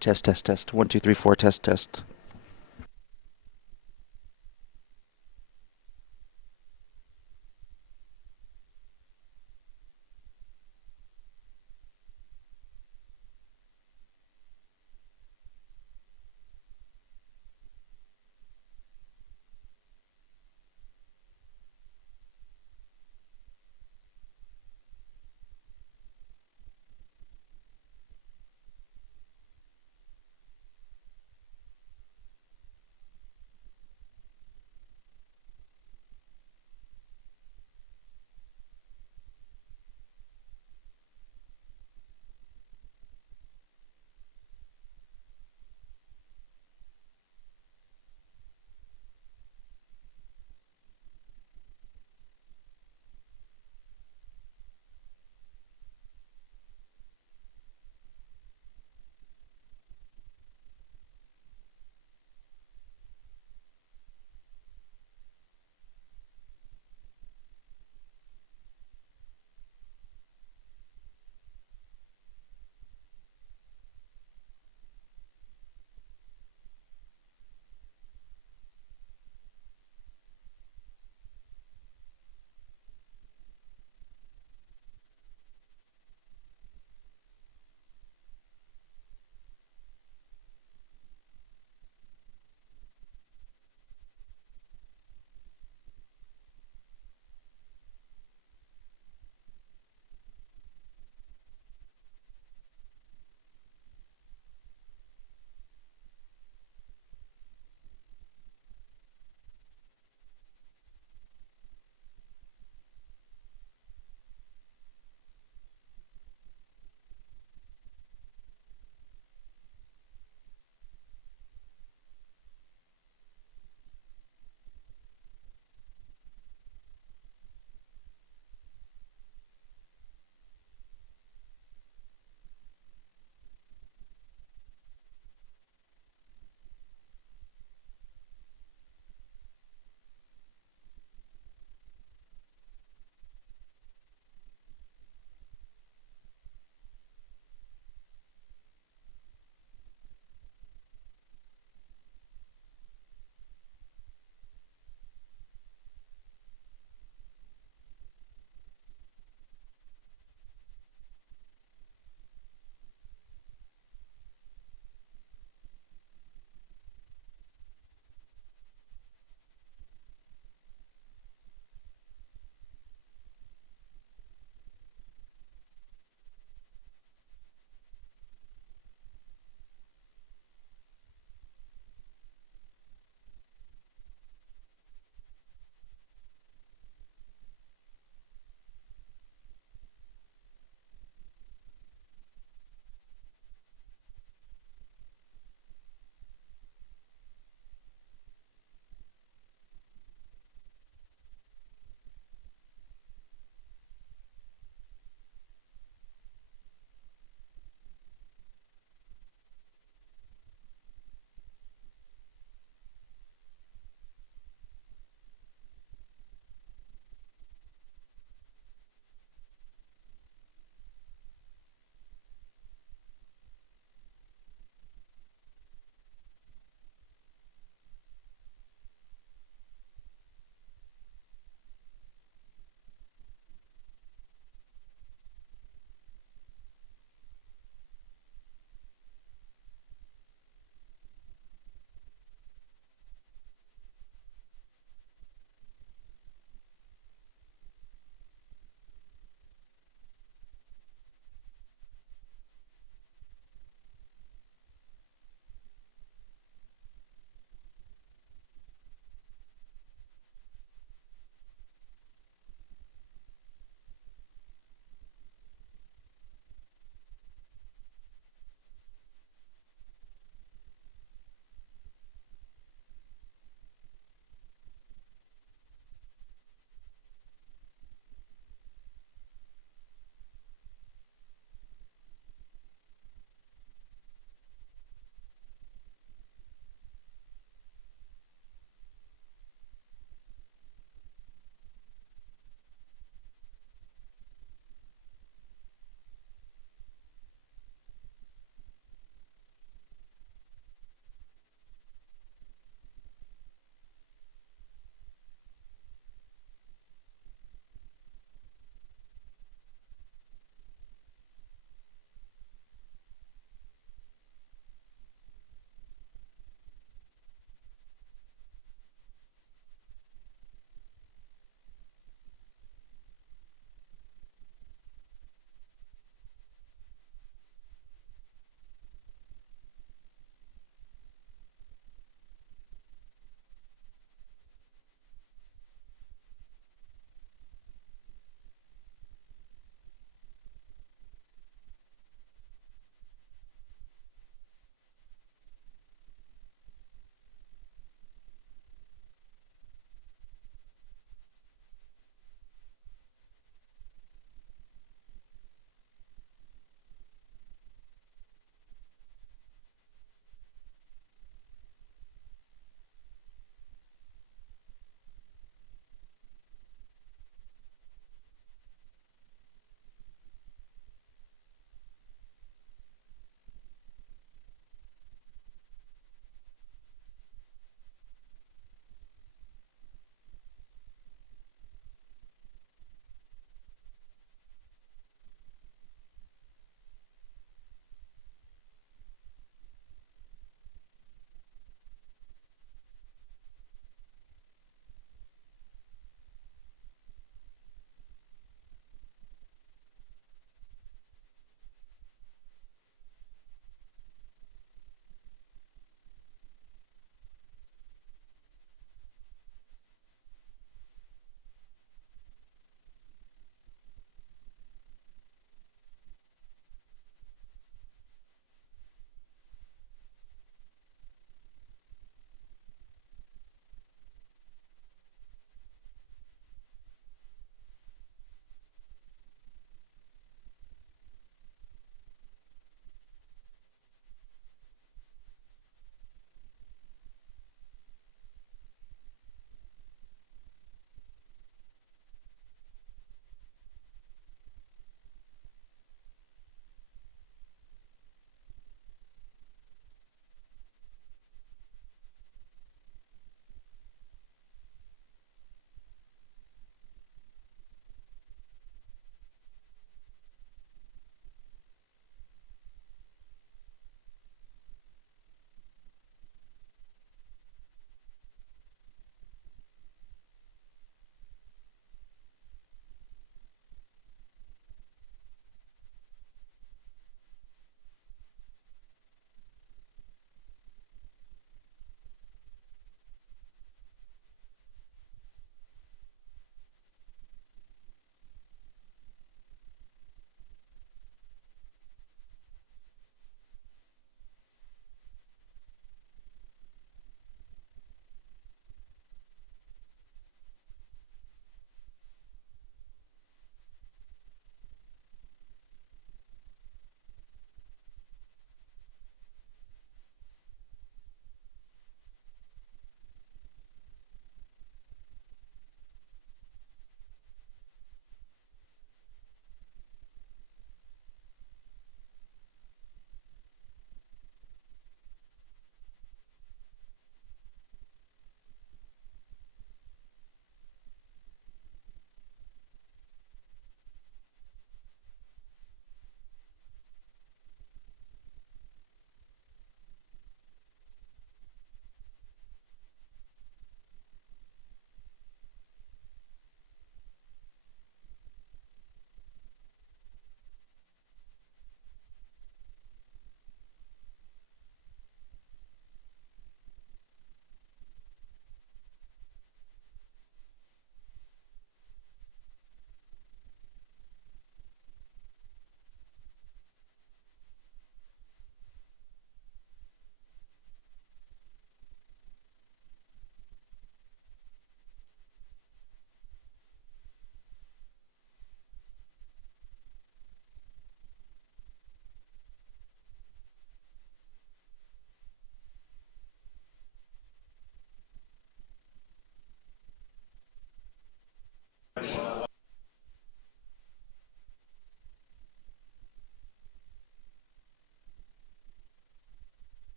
Test, test, test. 1, 2, 3, 4. Test, test.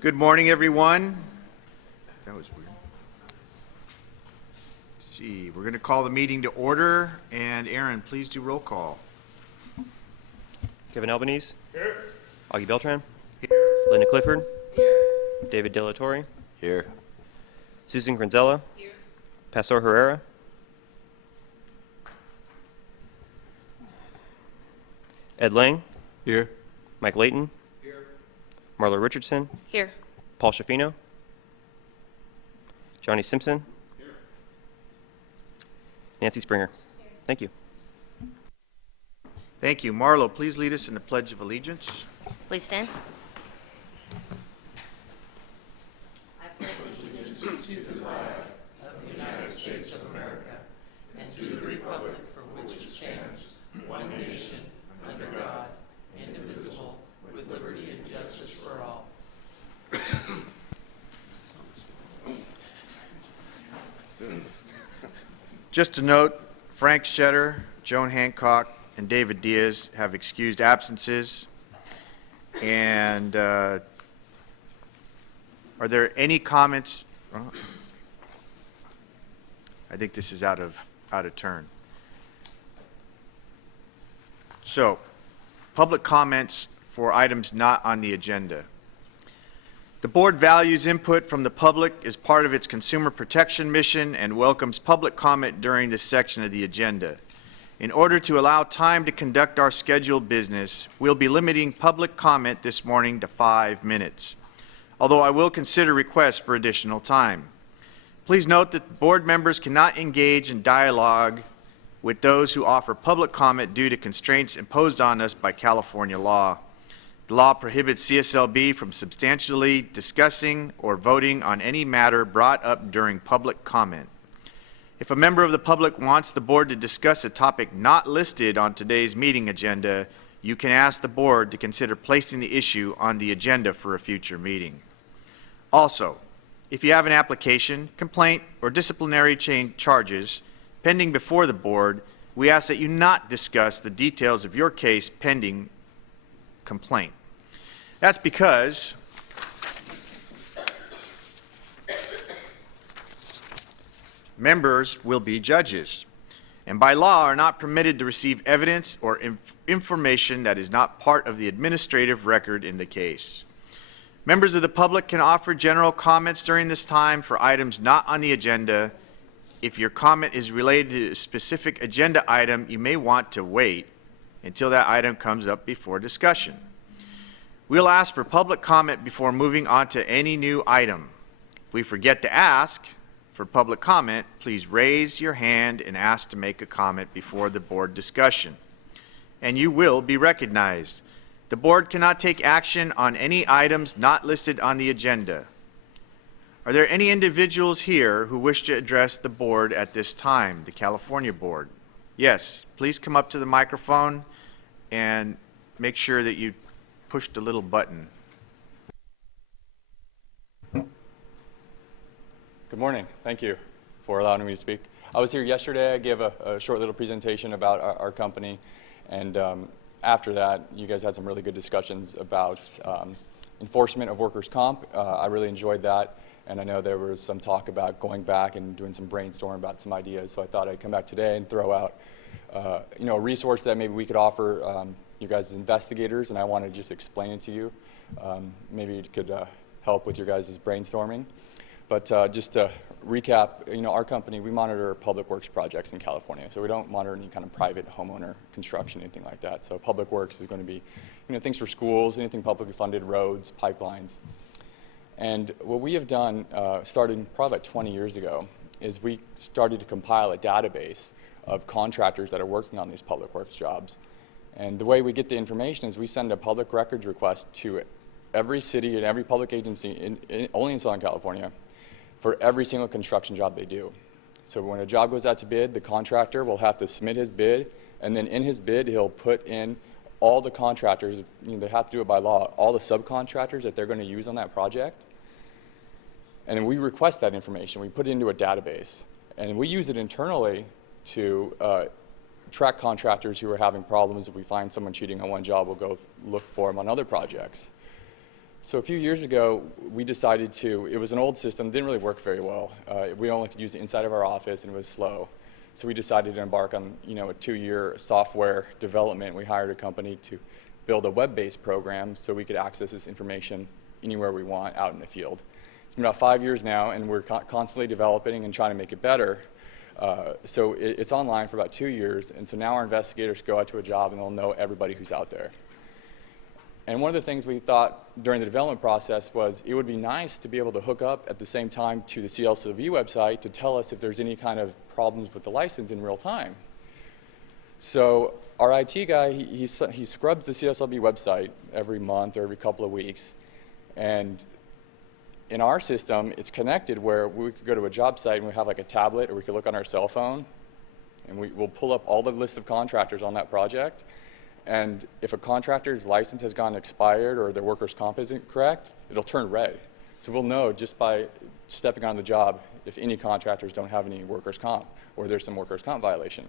Good morning, everyone. That was weird. Let's see, we're going to call the meeting to order, and Aaron, please do roll call. Kevin Albanese. Here. Augie Beltran. Here. Linda Clifford. Here. David De La Torre. Here. Susan Granzella. Here. Pastor Herrera. Ed Lang. Here. Mike Layton. Here. Marla Richardson. Here. Paul Shafino. Johnny Simpson. Here. Nancy Springer. Here. Thank you. Thank you. Marlo, please lead us in the Pledge of Allegiance. Please stand. Just to note, Frank Shetter, Joan Hancock, and David Diaz have excused absences. And are there any comments? I think this is out of turn. So, public comments for items not on the agenda. The board values input from the public as part of its consumer protection mission and welcomes public comment during this section of the agenda. In order to allow time to conduct our scheduled business, we'll be limiting public comment this morning to 5 minutes, although I will consider requests for additional time. Please note that board members cannot engage in dialogue with those who offer public comment due to constraints imposed on us by California law. The law prohibits CSLB from substantially discussing or voting on any matter brought up during public comment. If a member of the public wants the board to discuss a topic not listed on today's meeting agenda, you can ask the board to consider placing the issue on the agenda for a future meeting. Also, if you have an application, complaint, or disciplinary charges pending before the board, we ask that you not discuss the details of your case pending complaint. That's because members will be judges, and by law are not permitted to receive evidence or information that is not part of the administrative record in the case. Members of the public can offer general comments during this time for items not on the agenda. If your comment is related to a specific agenda item, you may want to wait until that item comes up before discussion. We'll ask for public comment before moving on to any new item. If we forget to ask for public comment, please raise your hand and ask to make a comment before the board discussion, and you will be recognized. The board cannot take action on any items not listed on the agenda. Are there any individuals here who wish to address the board at this time, the California board? Yes, please come up to the microphone and make sure that you push the little button. Good morning. Thank you for allowing me to speak. I was here yesterday. I gave a short little presentation about our company, and after that, you guys had some really good discussions about enforcement of workers' comp. I really enjoyed that, and I know there was some talk about going back and doing some brainstorming about some ideas, so I thought I'd come back today and throw out a resource that maybe we could offer you guys as investigators, and I want to just explain it to you. Maybe it could help with your guys' brainstorming. But just to recap, our company, we monitor public works projects in California. So we don't monitor any kind of private homeowner construction, anything like that. So public works is going to be, things for schools, anything publicly funded, roads, pipelines. And what we have done, starting probably about 20 years ago, is we started to compile a database of contractors that are working on these public works jobs. And the way we get the information is we send a public records request to every city and every public agency, only in Southern California, for every single construction job they do. So when a job goes out to bid, the contractor will have to submit his bid, and then in his bid, he'll put in all the contractors, they have to do it by law, all the subcontractors that they're going to use on that project. And then we request that information. We put it into a database, and we use it internally to track contractors who are having problems. If we find someone cheating on one job, we'll go look for them on other projects. So a few years ago, we decided to, it was an old system, didn't really work very well. We only could use it inside of our office and it was slow. So we decided to embark on, a 2-year software development. We hired a company to build a web-based program so we could access this information anywhere we want out in the field. It's been about 5 years now and we're constantly developing and trying to make it better. So it's online for about 2 years, and so now our investigators go out to a job and they'll know everybody who's out there. And one of the things we thought during the development process was it would be nice to be able to hook up at the same time to the CSLB website to tell us if there's any kind of problems with the license in real time. So our IT guy, he scrubs the CSLB website every month or every couple of weeks, and in our system, it's connected where we could go to a job site and we have like a tablet, or we could look on our cell phone, and we'll pull up all the list of contractors on that project. And if a contractor's license has gone expired or their workers' comp isn't correct, it'll turn red. So we'll know just by stepping on the job if any contractors don't have any workers' comp or there's some workers' comp violation.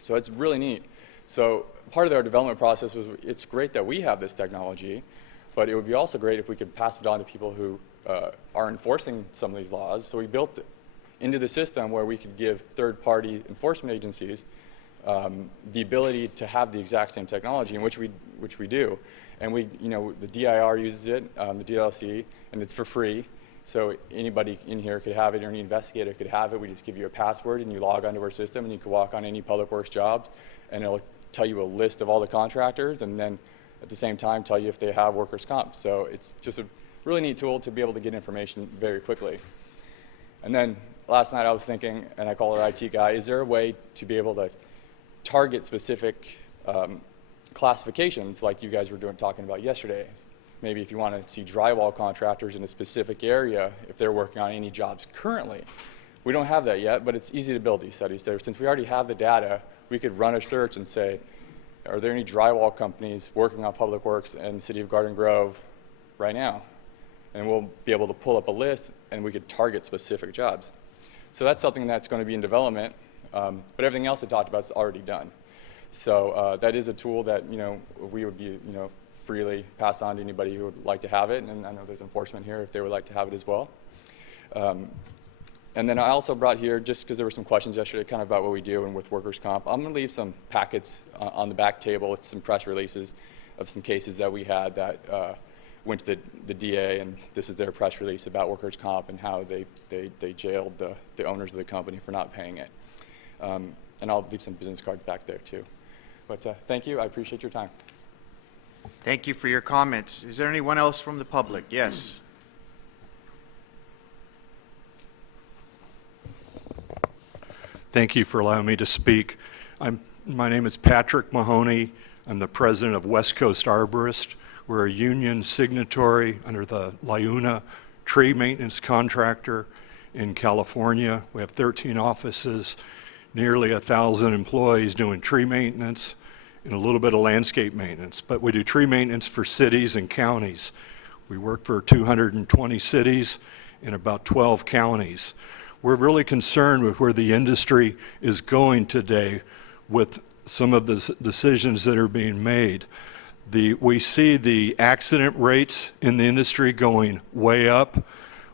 So it's really neat. So part of our development process was it's great that we have this technology, but it would be also great if we could pass it on to people who are enforcing some of these laws. So we built it into the system where we could give third-party enforcement agencies the ability to have the exact same technology, in which we do. And the DIR uses it, the DLC, and it's for free. So anybody in here could have it, or any investigator could have it. We just give you a password and you log onto our system and you can walk on any public works jobs and it'll tell you a list of all the contractors and then at the same time tell you if they have workers' comp. So it's just a really neat tool to be able to get information very quickly. And then last night I was thinking, and I called our IT guy, is there a way to be able to target specific classifications like you guys were talking about yesterday? Maybe if you want to see drywall contractors in a specific area, if they're working on any jobs currently. We don't have that yet, but it's easy to build these studies there. Since we already have the data, we could run a search and say, are there any drywall companies working on public works in the city of Garden Grove right now? And we'll be able to pull up a list and we could target specific jobs. So that's something that's going to be in development, but everything else I talked about is already done. So that is a tool that we would be freely pass on to anybody who would like to have it, and I know there's enforcement here if they would like to have it as well. And then I also brought here, just because there were some questions yesterday kind of about what we do and with workers' comp, I'm going to leave some packets on the back table with some press releases of some cases that we had that went to the DA, and this is their press release about workers' comp and how they jailed the owners of the company for not paying it. And I'll leave some business cards back there too. But thank you, I appreciate your time. Thank you for your comments. Is there anyone else from the public? Yes. Thank you for allowing me to speak. My name is Patrick Mahoney. I'm the president of West Coast Arborist. We're a union signatory under the LIUNA tree maintenance contractor in California. We have 13 offices, nearly 1,000 employees doing tree maintenance and a little bit of landscape maintenance. But we do tree maintenance for cities and counties. We work for 220 cities in about 12 counties. We're really concerned with where the industry is going today with some of the decisions that are being made. We see the accident rates in the industry going way up.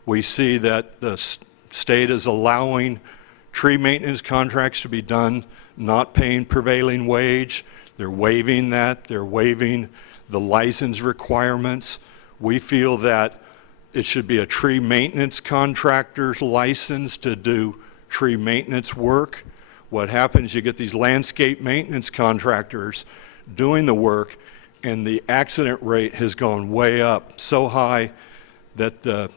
We see that the state is allowing tree maintenance contracts to be done not paying prevailing wage. They're waiving that. They're waiving the license requirements. We feel that it should be a tree maintenance contractor's license to do tree maintenance work. What happens, you get these landscape maintenance contractors doing the work, and the accident rate has gone way up, so high that the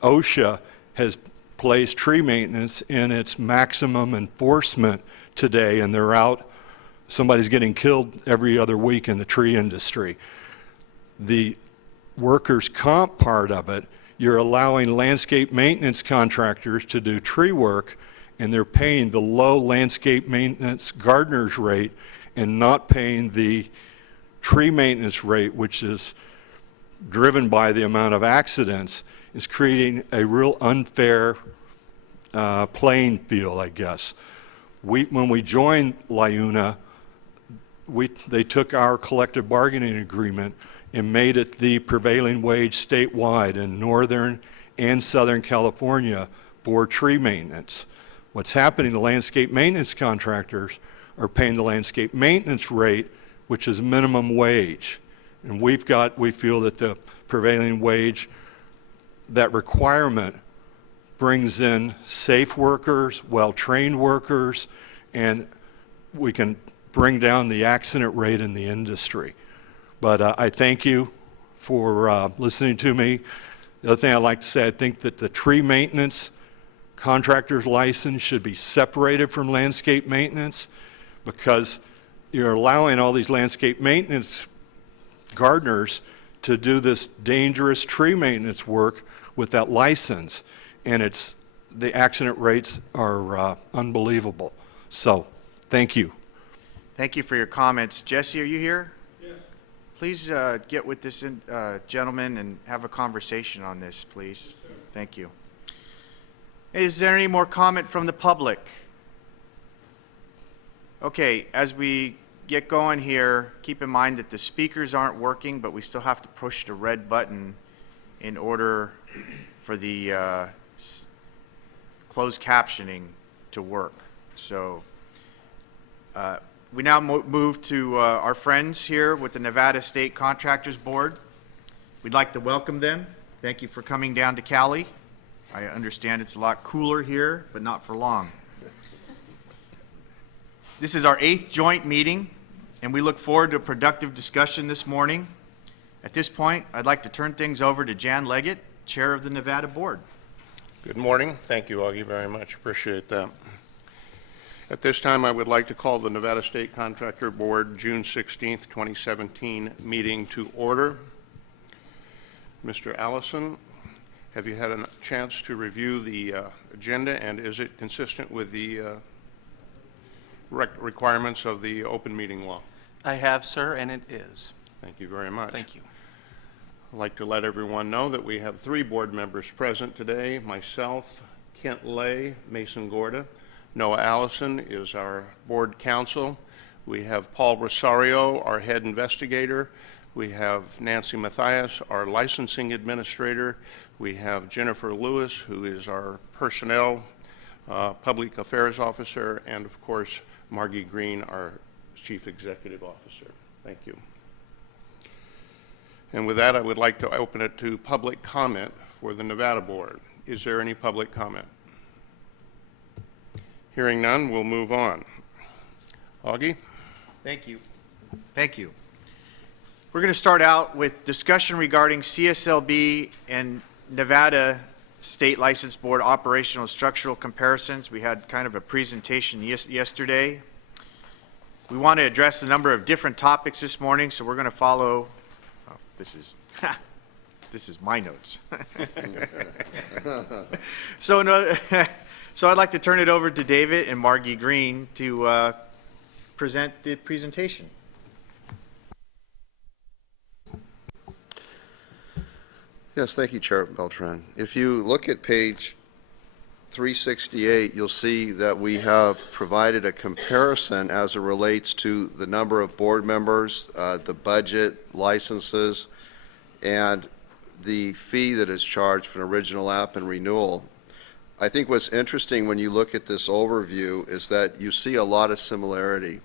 OSHA has placed tree maintenance in its maximum enforcement today, and they're out. Somebody's getting killed every other week in the tree industry. The workers' comp part of it, you're allowing landscape maintenance contractors to do tree work, and they're paying the low landscape maintenance gardener's rate and not paying the tree maintenance rate, which is driven by the amount of accidents, is creating a real unfair playing field, I guess. When we joined LIUNA, they took our collective bargaining agreement and made it the prevailing wage statewide in Northern and Southern California for tree maintenance. What's happening, the landscape maintenance contractors are paying the landscape maintenance rate, which is minimum wage. And we feel that the prevailing wage, that requirement brings in safe workers, well-trained workers, and we can bring down the accident rate in the industry. But I thank you for listening to me. The other thing I'd like to say, I think that the tree maintenance contractor's license should be separated from landscape maintenance, because you're allowing all these landscape maintenance gardeners to do this dangerous tree maintenance work with that license, and the accident rates are unbelievable. So, thank you. Thank you for your comments. Jesse, are you here? Yes. Please get with this gentleman and have a conversation on this, please. Yes, thank you. Is there any more comment from the public? Okay, as we get going here, keep in mind that the speakers aren't working, but we still have to push the red button in order for the closed captioning to work. So we now move to our friends here with the Nevada State Contractors Board. We'd like to welcome them. Thank you for coming down to Cali. I understand it's a lot cooler here, but not for long. This is our 8th joint meeting, and we look forward to a productive discussion this morning. At this point, I'd like to turn things over to Jan Leggett, Chair of the Nevada Board. Good morning. Thank you, Augie, very much. Appreciate that. At this time, I would like to call the Nevada State Contractor Board June 16th, 2017 meeting to order. Mr. Allison, have you had a chance to review the agenda, and is it consistent with the requirements of the open meeting law? I have, sir, and it is. Thank you very much. Thank you. I'd like to let everyone know that we have 3 board members present today: myself, Kent Lay, Mason Gorda. Noah Allison is our board counsel. We have Paul Rosario, our head investigator. We have Nancy Mathias, our licensing administrator. We have Jennifer Lewis, who is our personnel public affairs officer, and of course, Margie Green, our chief executive officer. Thank you. And with that, I would like to open it to public comment for the Nevada Board. Is there any public comment? Hearing none, we'll move on. Augie? Thank you. Thank you. We're going to start out with discussion regarding CSLB and Nevada State License Board operational structural comparisons. We had kind of a presentation yesterday. We want to address a number of different topics this morning, so we're going to follow. Oh, this is my notes. So I'd like to turn it over to David and Margie Green to present the presentation. Yes, thank you, Chair Beltran. If you look at page 368, you'll see that we have provided a comparison as it relates to the number of board members, the budget, licenses, and the fee that is charged for an original app and renewal. I think what's interesting when you look at this overview is that you see a lot of similarity.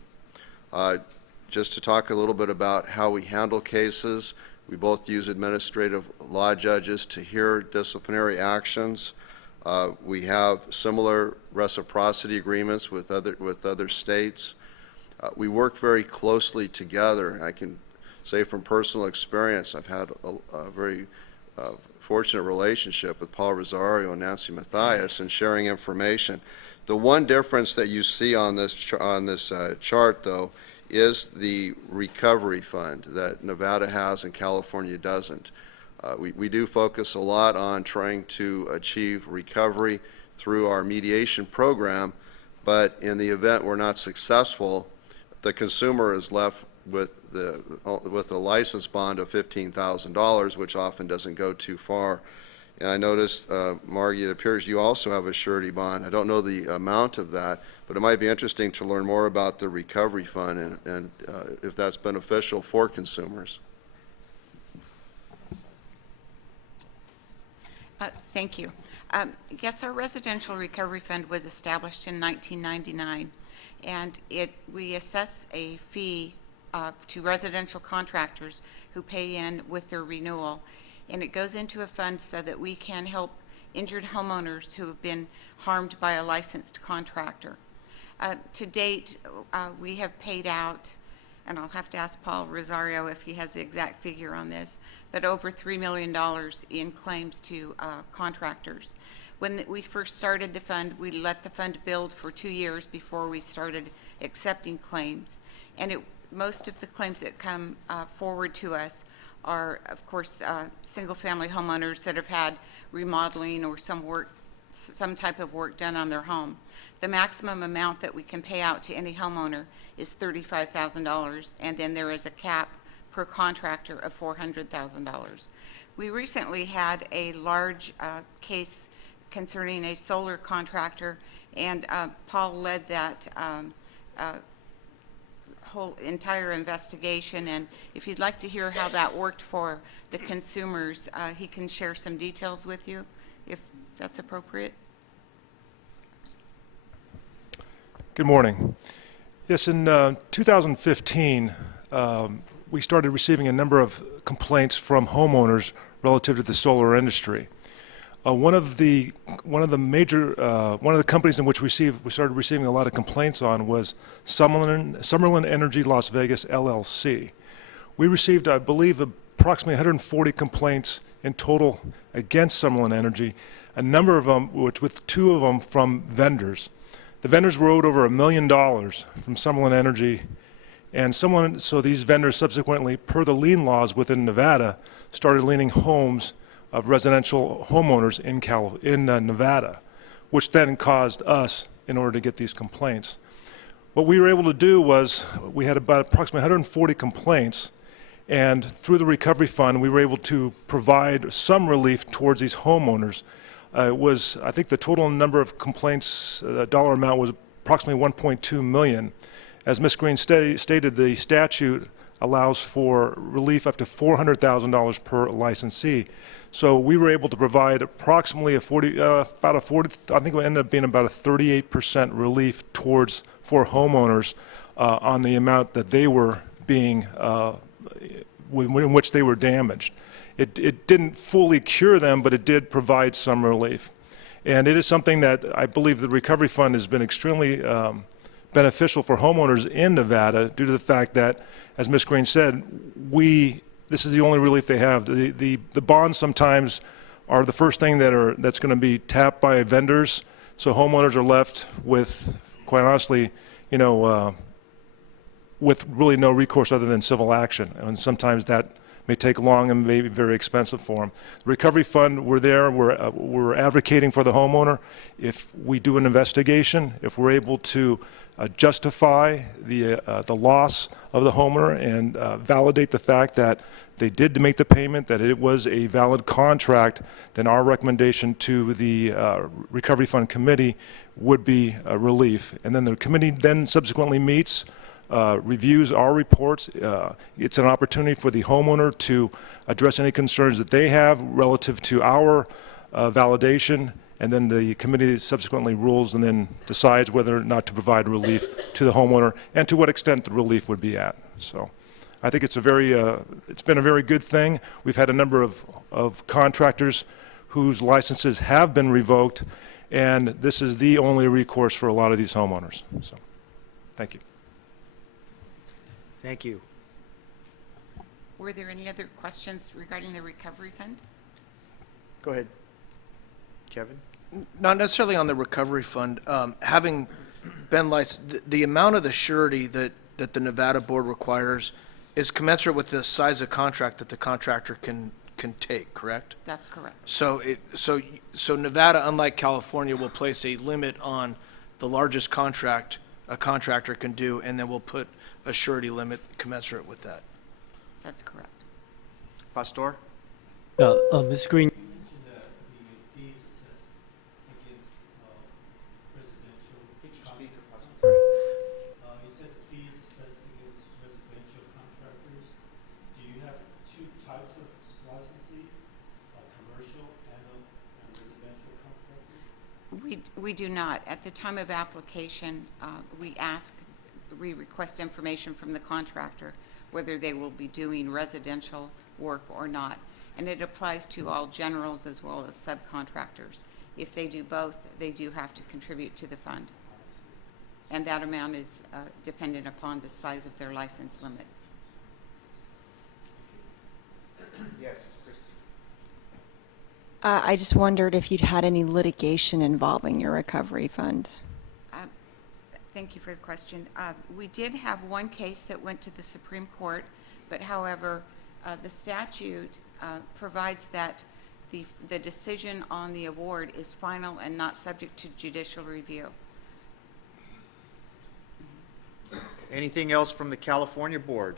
Just to talk a little bit about how we handle cases, we both use administrative law judges to hear disciplinary actions. We have similar reciprocity agreements with other states. We work very closely together. I can say from personal experience, I've had a very fortunate relationship with Paul Rosario and Nancy Mathias in sharing information. The one difference that you see on this chart, though, is the recovery fund that Nevada has and California doesn't. We do focus a lot on trying to achieve recovery through our mediation program, but in the event we're not successful, the consumer is left with a license bond of $15,000, which often doesn't go too far. And I noticed, Margie, it appears you also have a surety bond. I don't know the amount of that, but it might be interesting to learn more about the recovery fund and if that's beneficial for consumers. Thank you. Yes, our residential recovery fund was established in 1999, and we assess a fee to residential contractors who pay in with their renewal, and it goes into a fund so that we can help injured homeowners who have been harmed by a licensed contractor. To date, we have paid out, and I'll have to ask Paul Rosario if he has the exact figure on this, but over $3 million in claims to contractors. When we first started the fund, we let the fund build for 2 years before we started accepting claims. And most of the claims that come forward to us are, of course, single-family homeowners that have had remodeling or some type of work done on their home. The maximum amount that we can pay out to any homeowner is $35,000, and then there is a cap per contractor of $400,000. We recently had a large case concerning a solar contractor, and Paul led that whole entire investigation, and if you'd like to hear how that worked for the consumers, he can share some details with you, if that's appropriate. Good morning. Yes, in 2015, we started receiving a number of complaints from homeowners relative to the solar industry. One of the companies in which we started receiving a lot of complaints on was Summerlin Energy Las Vegas LLC. We received, I believe, approximately 140 complaints in total against Summerlin Energy, a number of them, with 2 of them from vendors. The vendors were owed over $1 million from Summerlin Energy, and so these vendors subsequently, per the lien laws within Nevada, started liening homes of residential homeowners in Nevada, which then caused us in order to get these complaints. What we were able to do was, we had about approximately 140 complaints, and through the recovery fund, we were able to provide some relief towards these homeowners. I think the total number of complaints, dollar amount was approximately $1.2 million. As Ms. Green stated, the statute allows for relief up to $400,000 per licensee. So we were able to provide approximately I think it ended up being about a 38% relief for homeowners on the amount that they were being, in which they were damaged. It didn't fully cure them, but it did provide some relief. And it is something that I believe the Recovery Fund has been extremely beneficial for homeowners in Nevada due to the fact that, as Ms. Green said, this is the only relief they have. The bonds sometimes are the first thing that's going to be tapped by vendors, so homeowners are left with, quite honestly, with really no recourse other than civil action, and sometimes that may take long and may be very expensive for them. The Recovery Fund, we're advocating for the homeowner. If we do an investigation, if we're able to justify the loss of the homeowner and validate the fact that they did make the payment, that it was a valid contract, then our recommendation to the Recovery Fund Committee would be a relief. And then the committee then subsequently meets, reviews our reports. It's an opportunity for the homeowner to address any concerns that they have relative to our validation, and then the committee subsequently rules and then decides whether or not to provide relief to the homeowner and to what extent the relief would be at. So I think it's been a very good thing. We've had a number of contractors whose licenses have been revoked, and this is the only recourse for a lot of these homeowners. So thank you. Thank you. Were there any other questions regarding the recovery fund? Go ahead, Kevin. Not necessarily on the recovery fund. Having been licensed, the amount of the surety that the Nevada board requires is commensurate with the size of contract that the contractor can take, correct? That's correct. So Nevada, unlike California, will place a limit on the largest contract a contractor can do, and then we'll put a surety limit commensurate with that. That's correct. Pastor? Ms. Green. You mentioned that the fees assessed against residential. Get your speaker, Pastor. Sorry. You said the fees assessed against residential contractors. Do you have 2 types of licensees, a commercial and a We do not. At the time of application, we request information from the contractor, whether they will be doing residential work or not. And it applies to all generals as well as subcontractors. If they do both, they do have to contribute to the fund. And that amount is dependent upon the size of their license limit. Yes, Christie. I just wondered if you'd had any litigation involving your recovery fund. Thank you for the question. We did have one case that went to the Supreme Court, but however, the statute provides that the decision on the award is final and not subject to judicial review. Anything else from the California board?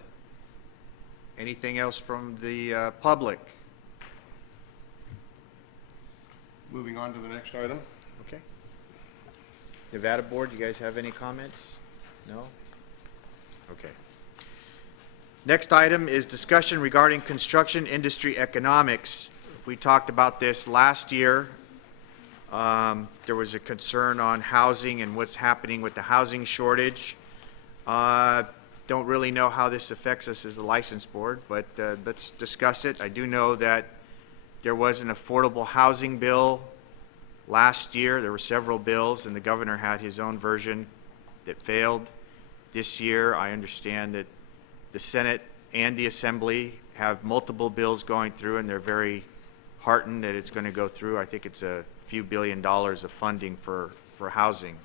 Anything else from the public? Moving on to the next item. Okay. Nevada board, you guys have any comments? No? Okay. Next item is discussion regarding construction industry economics. We talked about this last year. There was a concern on housing and what's happening with the housing shortage. Don't really know how this affects us as a license board, but let's discuss it. I do know that there was an affordable housing bill last year. There were several bills, and the governor had his own version that failed. This year, I understand that the Senate and the Assembly have multiple bills going through, and they're very heartened that it's going to go through. I think it's a few $1 billion of funding for housing.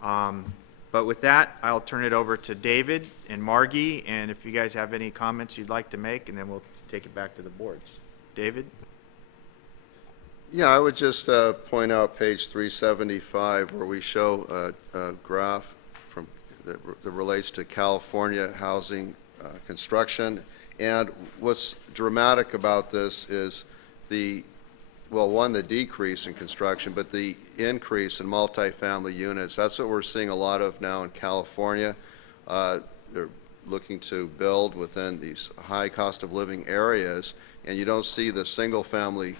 But with that, I'll turn it over to David and Margie, and if you guys have any comments you'd like to make, and then we'll take it back to the boards. David? Yeah, I would just point out page 375 where we show a graph that relates to California housing construction. And what's dramatic about this is the decrease in construction, but the increase in multifamily units. That's what we're seeing a lot of now in California. They're looking to build within these high cost of living areas, and you don't see the single family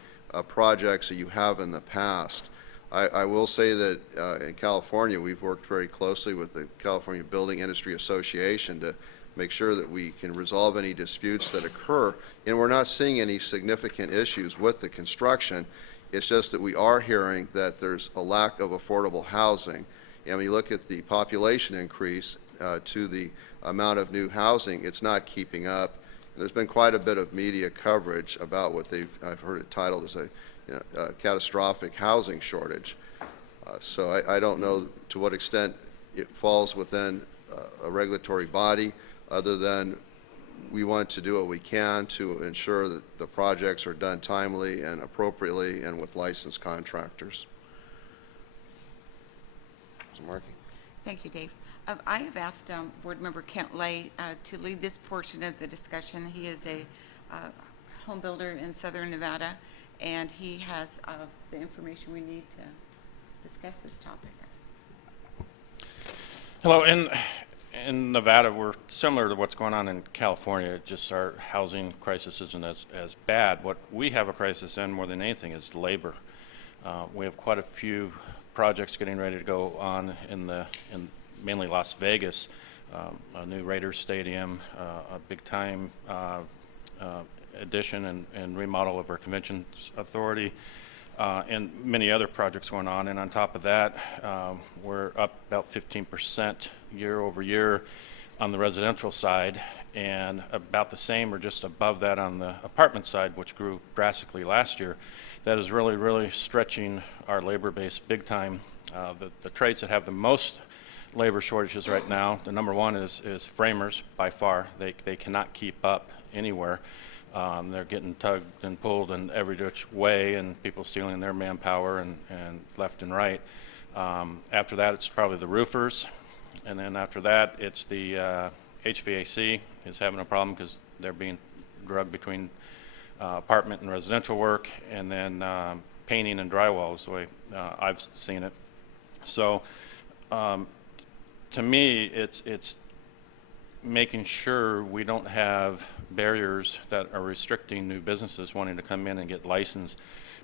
projects that you have in the past. I will say that in California, we've worked very closely with the California Building Industry Association to make sure that we can resolve any disputes that occur, and we're not seeing any significant issues with the construction. It's just that we are hearing that there's a lack of affordable housing, and when you look at the population increase to the amount of new housing, it's not keeping up. There's been quite a bit of media coverage about what I've heard it titled as a catastrophic housing shortage. So I don't know to what extent it falls within a regulatory body, other than we want to do what we can to ensure that the projects are done timely and appropriately and with licensed contractors. So Markie. Thank you, Dave. I have asked Board Member Kent Lay to lead this portion of the discussion. He is a home builder in Southern Nevada, and he has the information we need to discuss this topic. Hello. In Nevada, we're similar to what's going on in California. Just our housing crisis isn't as bad. What we have a crisis in more than anything is labor. We have quite a few projects getting ready to go on in mainly Las Vegas, a new Raiders stadium, a big-time addition and remodel of our convention authority, and many other projects going on. And on top of that, we're up about 15% year over year on the residential side, and about the same or just above that on the apartment side, which grew drastically last year. That is really, really stretching our labor base big time. The trades that have the most labor shortages right now, the number one is framers by far. They cannot keep up anywhere. They're getting tugged and pulled in every which way, and people stealing their manpower and left and right. After that, it's probably the roofers, and then after that, it's the HVAC is having a problem because they're being drugged between apartment and residential work, and then painting and drywall is the way I've seen it. So to me, it's making sure we don't have barriers that are restricting new businesses wanting to come in and get licensed.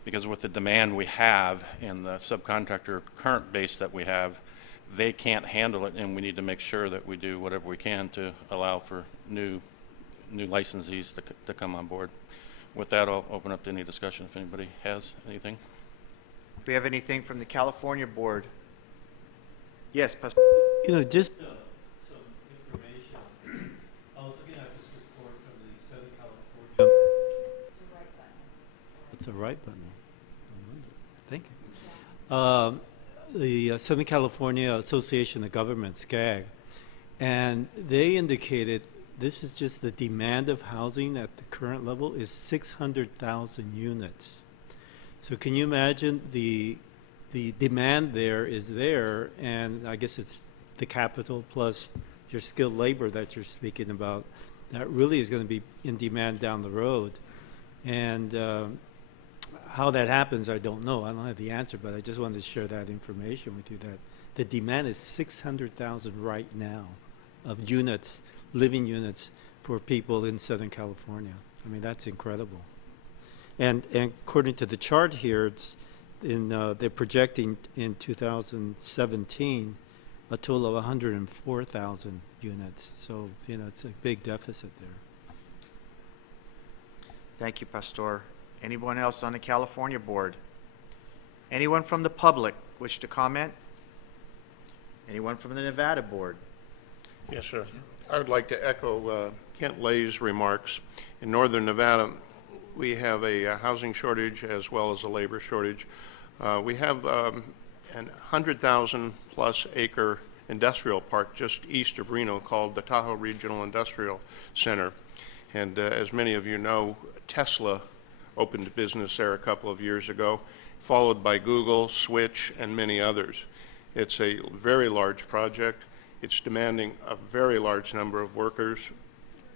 Because with the demand we have and the subcontractor current base that we have, they can't handle it, and we need to make sure that we do whatever we can to allow for new licensees to come on board. With that, I'll open up to any discussion if anybody has anything. Do we have anything from the California board? Yes, Pastor. You know, just some information. I was looking at this report from the Southern California. It's the right button. Thank you. The Southern California Association of Governments, SCAG, and they indicated this is just the demand of housing at the current level is 600,000 units. So can you imagine the demand there is there, and I guess it's the capital plus your skilled labor that you're speaking about that really is going to be in demand down the road. And how that happens, I don't know. I don't have the answer, but I just wanted to share that information with you that the demand is 600,000 right now of units, living units for people in Southern California. I mean, that's incredible. And according to the chart here, it's they're projecting in 2017 a total of 104,000 units. So, you know, it's a big deficit there. Thank you, Pastor. Anyone else on the California board? Anyone from the public wish to comment? Anyone from the Nevada board? Yes, sir. I would like to echo Kent Lay's remarks. In northern Nevada, we have a housing shortage as well as a labor shortage. We have an 100,000 plus acre industrial park just east of Reno called the Tahoe Regional Industrial Center. And as many of you know, Tesla opened business there a couple of years ago, followed by Google, Switch, and many others. It's a very large project. It's demanding a very large number of workers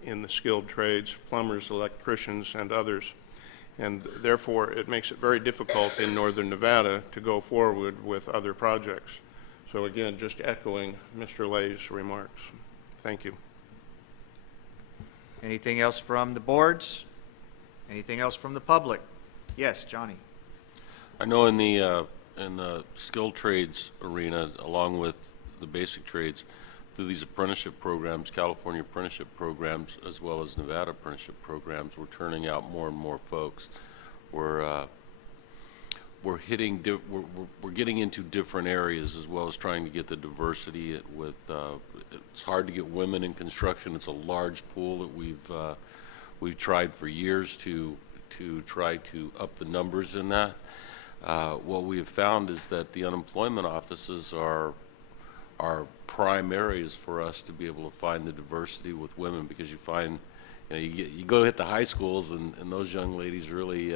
in the skilled trades, plumbers, electricians, and others. And therefore, it makes it very difficult in northern Nevada to go forward with other projects. So again, just echoing Mr. Lay's remarks. Thank you. Anything else from the boards? Anything else from the public? Yes, Johnny. I know in the skilled trades arena, along with the basic trades, through these apprenticeship programs, California apprenticeship programs, as well as Nevada apprenticeship programs, we're turning out more and more folks. We're getting into different areas as well as trying to get the diversity with. It's hard to get women in construction. It's a large pool that we've tried for years to try to up the numbers in that. What we have found is that the unemployment offices are prime areas for us to be able to find the diversity with women, because you find, you go hit the high schools and those young ladies really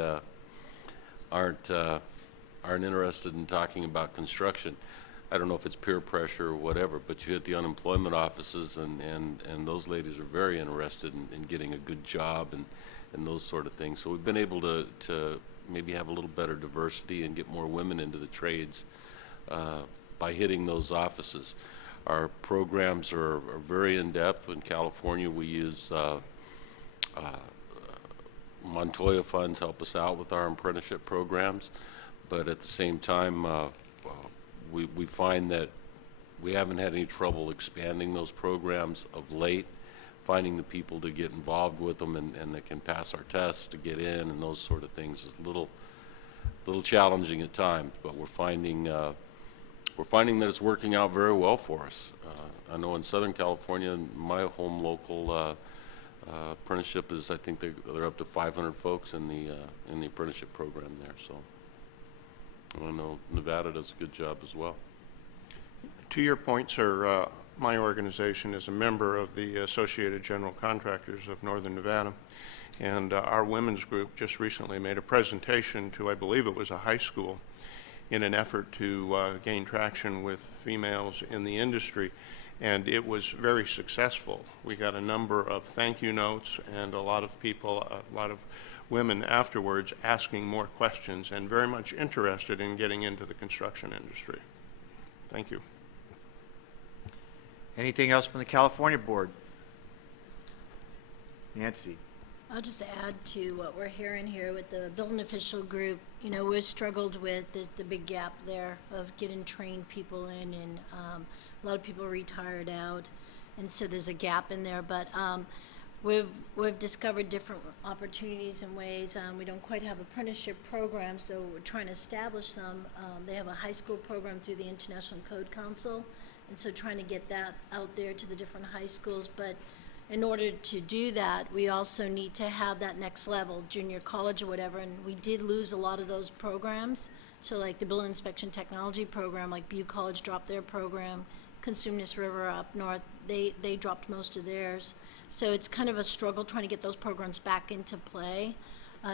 aren't interested in talking about construction. I don't know if it's peer pressure or whatever, but you hit the unemployment offices and those ladies are very interested in getting a good job and those sort of things. So we've been able to maybe have a little better diversity and get more women into the trades by hitting those offices. Our programs are very in-depth. In California, we use Montoya funds help us out with our apprenticeship programs, but at the same time, we find that we haven't had any trouble expanding those programs of late, finding the people to get involved with them and that can pass our tests to get in and those sort of things is a little challenging at times, but we're finding that it's working out very well for us. I know in Southern California, my home local apprenticeship is, I think they're up to 500 folks in the apprenticeship program there. So I know Nevada does a good job as well. To your point, sir, my organization is a member of the Associated General Contractors of Northern Nevada, and our women's group just recently made a presentation to, I believe it was a high school, in an effort to gain traction with females in the industry, and it was very successful. We got a number of thank you notes and a lot of people, a lot of women afterwards asking more questions and very much interested in getting into the construction industry. Thank you. Anything else from the California board? Nancy? I'll just add to what we're hearing here with the building official group. You know, we've struggled with the big gap there of getting trained people in, and a lot of people retired out, and so there's a gap in there. But we've discovered different opportunities and ways. We don't quite have apprenticeship programs, so we're trying to establish them. They have a high school program through the International Code Council, and so trying to get that out there to the different high schools. But in order to do that, we also need to have that next level, junior college or whatever, and we did lose a lot of those programs. So like the Building Inspection Technology program, like Butte College dropped their program, Consumnes River up north, they dropped most of theirs. So it's kind of a struggle trying to get those programs back into play.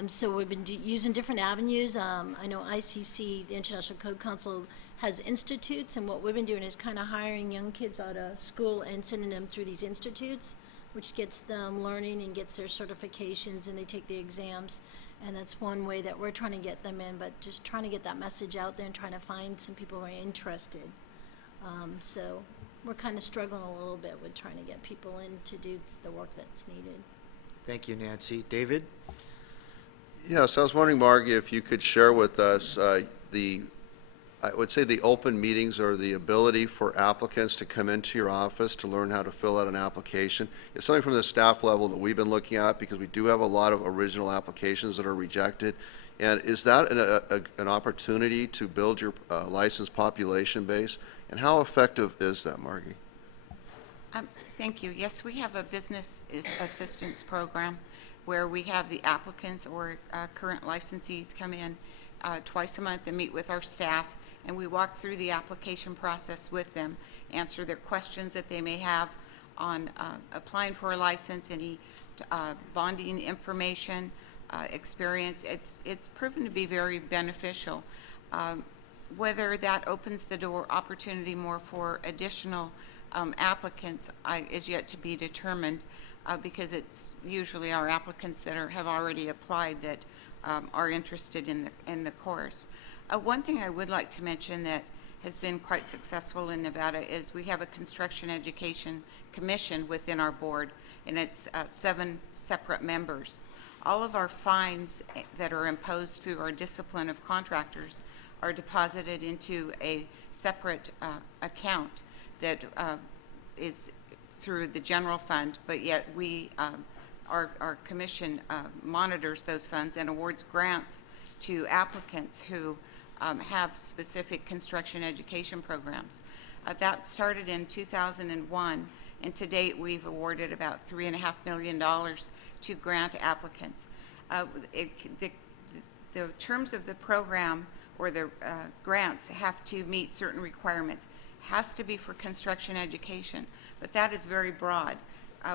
So we've been using different avenues. I know ICC, the International Code Council, has institutes, and what we've been doing is kind of hiring young kids out of school and sending them through these institutes, which gets them learning and gets their certifications, and they take the exams. And that's one way that we're trying to get them in, but just trying to get that message out there and trying to find some people who are interested. So we're kind of struggling a little bit with trying to get people in to do the work that's needed. Thank you, Nancy. David? Yes, I was wondering, Margie, if you could share with us I would say the open meetings or the ability for applicants to come into your office to learn how to fill out an application. It's something from the staff level that we've been looking at because we do have a lot of original applications that are rejected. And is that an opportunity to build your licensed population base? And how effective is that, Margie? Thank you. Yes, we have a business assistance program where we have the applicants or current licensees come in twice a month and meet with our staff, and we walk through the application process with them, answer their questions that they may have on applying for a license, any bonding information, experience. It's proven to be very beneficial. Whether that opens the door opportunity more for additional applicants is yet to be determined, because it's usually our applicants that have already applied that are interested in the course. One thing I would like to mention that has been quite successful in Nevada is we have a construction education commission within our board, and it's 7 separate members. All of our fines that are imposed through our discipline of contractors are deposited into a separate account that is through the general fund, but yet our commission monitors those funds and awards grants to applicants who have specific construction education programs. That started in 2001, and to date we've awarded about $3.5 million to grant applicants. The terms of the program or the grants have to meet certain requirements. Has to be for construction education, but that is very broad.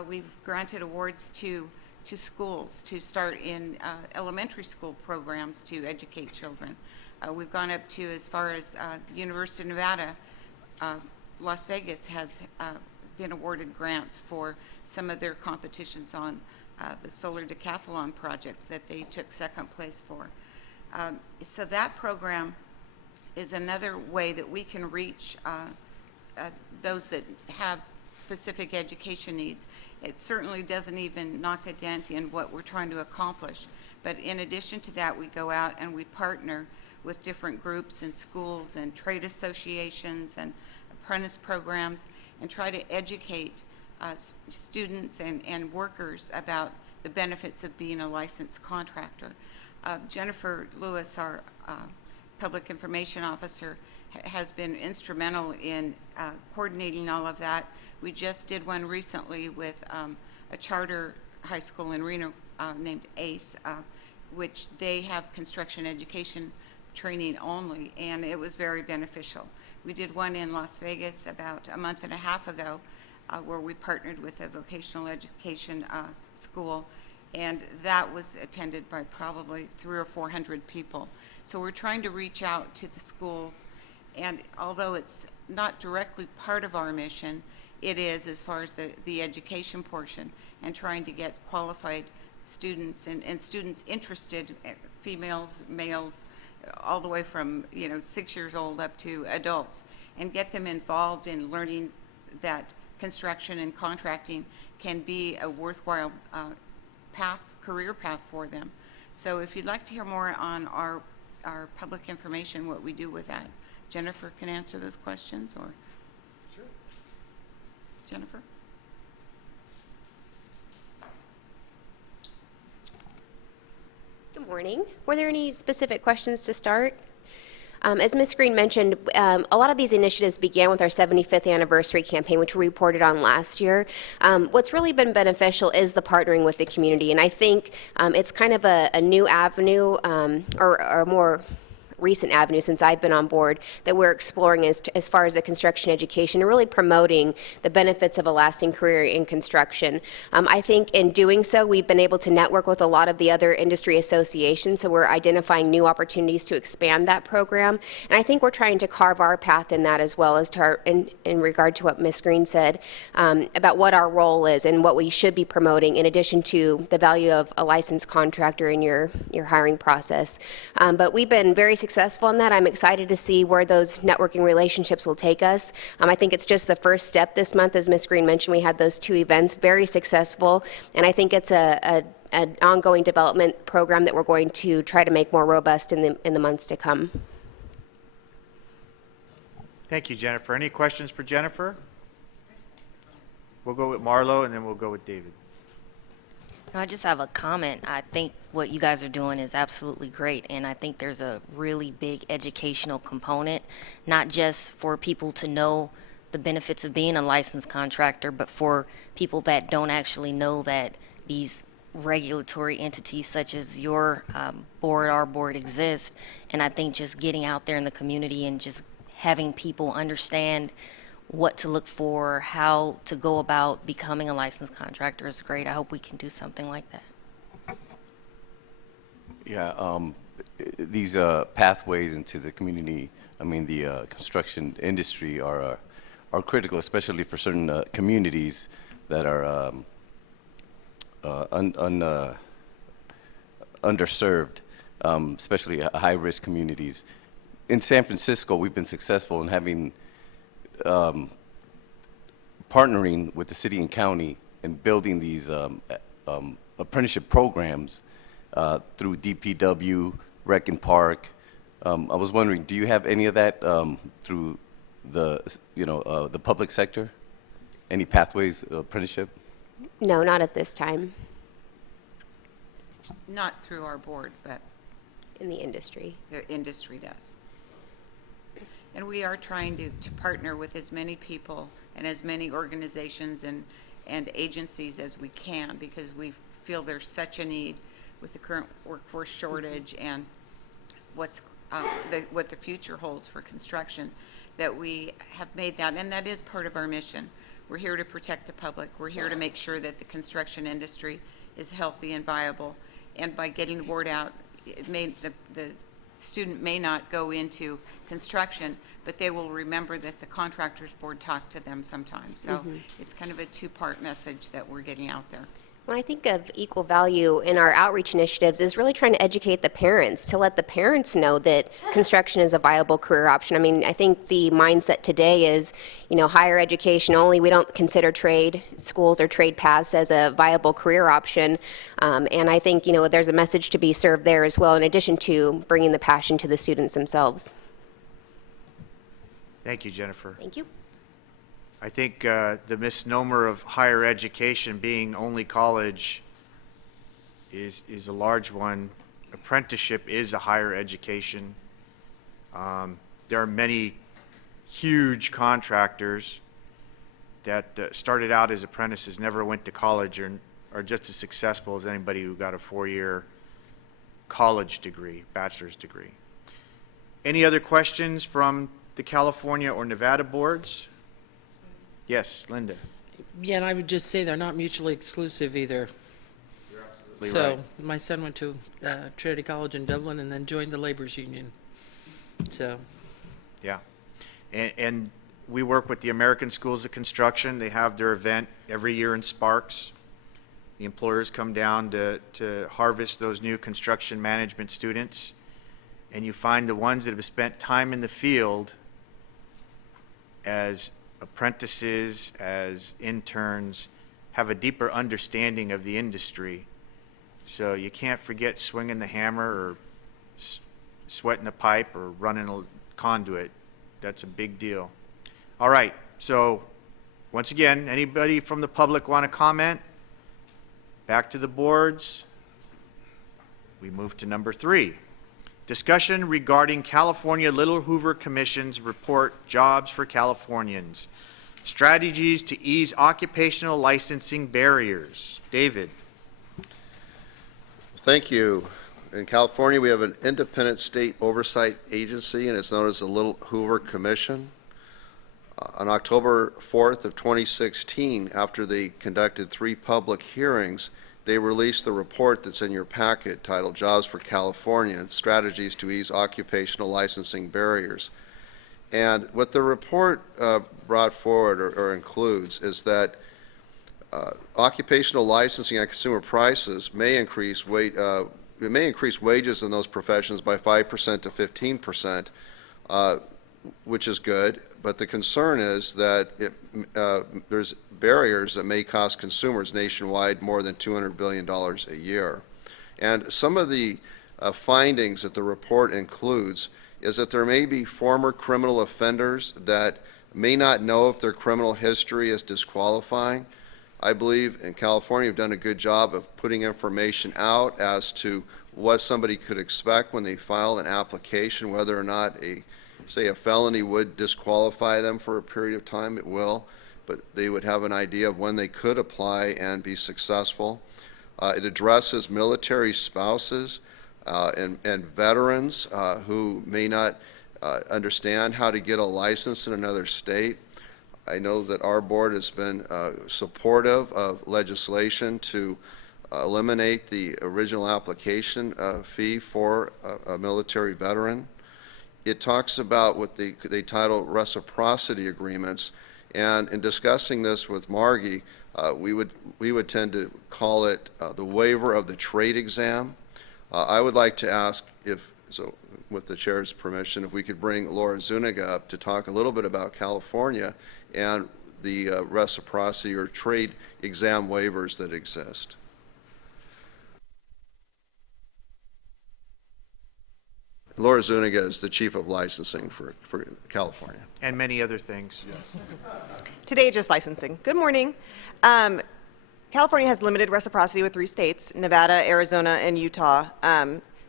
We've granted awards to schools to start in elementary school programs to educate children. We've gone up to as far as the University of Nevada. Las Vegas has been awarded grants for some of their competitions on the solar decathlon project that they took second place for. So that program is another way that we can reach those that have specific education needs. It certainly doesn't even knock a dent in what we're trying to accomplish. But in addition to that, we go out and we partner with different groups and schools and trade associations and apprentice programs and try to educate students and workers about the benefits of being a licensed contractor. Jennifer Lewis, our public information officer, has been instrumental in coordinating all of that. We just did one recently with a charter high school in Reno named ACE, which they have construction education training only, and it was very beneficial. We did one in Las Vegas about a month and a half ago where we partnered with a vocational education school, and that was attended by probably 300 or 400 people. So we're trying to reach out to the schools, and although it's not directly part of our mission, it is as far as the education portion and trying to get qualified students and students interested, females, males, all the way from 6 years old up to adults, and get them involved in learning that construction and contracting can be a worthwhile career path for them. So if you'd like to hear more on our public information, what we do with that, Jennifer can answer those questions, or? Sure. Jennifer? Good morning. Were there any specific questions to start? As Ms. Green mentioned, a lot of these initiatives began with our 75th anniversary campaign, which we reported on last year. What's really been beneficial is the partnering with the community, and I think it's kind of a new avenue, or a more recent avenue since I've been on board, that we're exploring as far as the construction education and really promoting the benefits of a lasting career in construction. I think in doing so, we've been able to network with a lot of the other industry associations, so we're identifying new opportunities to expand that program. And I think we're trying to carve our path in that as well, as to in regard to what Ms. Green said about what our role is and what we should be promoting, in addition to the value of a licensed contractor in your hiring process. But we've been very successful in that. I'm excited to see where those networking relationships will take us. I think it's just the first step this month. As Ms. Green mentioned, we had those 2 events, very successful, and I think it's an ongoing development program that we're going to try to make more robust in the months to come. Thank you, Jennifer. Any questions for Jennifer? We'll go with Marlo, and then we'll go with David. I just have a comment. I think what you guys are doing is absolutely great, and I think there's a really big educational component, not just for people to know the benefits of being a licensed contractor, but for people that don't actually know that these regulatory entities such as your board, our board, exist. And I think just getting out there in the community and just having people understand what to look for, how to go about becoming a licensed contractor is great. I hope we can do something like that. Yeah, these pathways into the community, I mean, the construction industry are critical, especially for certain communities that are underserved, especially high-risk communities. In San Francisco, we've been successful in having partnering with the city and county and building these apprenticeship programs through DPW, Rec and Park. I was wondering, do you have any of that through the public sector? Any pathways apprenticeship? No, not at this time. Not through our board, but in the industry. The industry does. And we are trying to partner with as many people and as many organizations and agencies as we can, because we feel there's such a need with the current workforce shortage and what the future holds for construction, that we have made that, and that is part of our mission. We're here to protect the public. We're here to make sure that the construction industry is healthy and viable. And by getting the word out, the student may not go into construction, but they will remember that the contractors board talked to them sometimes. So it's kind of a 2-part message that we're getting out there. When I think of equal value in our outreach initiatives, is really trying to educate the parents, to let the parents know that construction is a viable career option. I mean, I think the mindset today is, higher education only. We don't consider trade schools or trade paths as a viable career option. And I think, there's a message to be served there as well, in addition to bringing the passion to the students themselves. Thank you, Jennifer. Thank you. I think the misnomer of higher education being only college is a large one. Apprenticeship is a higher education. There are many huge contractors that started out as apprentices, never went to college, and are just as successful as anybody who got a 4-year college degree, bachelor's degree. Any other questions from the California or Nevada boards? Yes, Linda. Yeah, and I would just say they're not mutually exclusive either. You're absolutely So right. my son went to Trinity College in Dublin and then joined the labor's union. So. Yeah. And we work with the American Schools of Construction. They have their event every year in Sparks. The employers come down to harvest those new construction management students. And you find the ones that have spent time in the field as apprentices, as interns, have a deeper understanding of the industry So you can't forget swinging the hammer or sweating a pipe or running a conduit. That's a big deal. All right, so once again, anybody from the public want to comment? Back to the boards. We move to number 3. Discussion regarding California Little Hoover Commission's report, Jobs for Californians. Strategies to ease occupational licensing barriers. David. Thank you. In California, we have an independent state oversight agency, and it's known as the Little Hoover Commission. On October 4th of 2016, after they conducted 3 public hearings, they released the report that's in your packet titled Jobs for California, Strategies to Ease Occupational Licensing Barriers. And what the report brought forward or includes is that occupational licensing and consumer prices may increase wages in those professions by 5% to 15%, which is good. But the concern is that there's barriers that may cost consumers nationwide more than $200 billion a year. And some of the findings that the report includes is that there may be former criminal offenders that may not know if their criminal history is disqualifying. I believe in California we've done a good job of putting information out as to what somebody could expect when they file an application, whether or not say a felony would disqualify them for a period of time. It will, but they would have an idea of when they could apply and be successful. It addresses military spouses and veterans who may not understand how to get a license in another state. I know that our board has been supportive of legislation to eliminate the original application fee for a military veteran. It talks about what they title reciprocity agreements, and in discussing this with Margie, we would tend to call it the waiver of the trade exam. I would like to ask with the chair's permission, if we could bring Laura Zuniga up to talk a little bit about California and the reciprocity or trade exam waivers that exist. Laura Zuniga is the chief of licensing for California. And many other things. Yes. Today, just licensing. Good morning. California has limited reciprocity with 3 states, Nevada, Arizona, and Utah.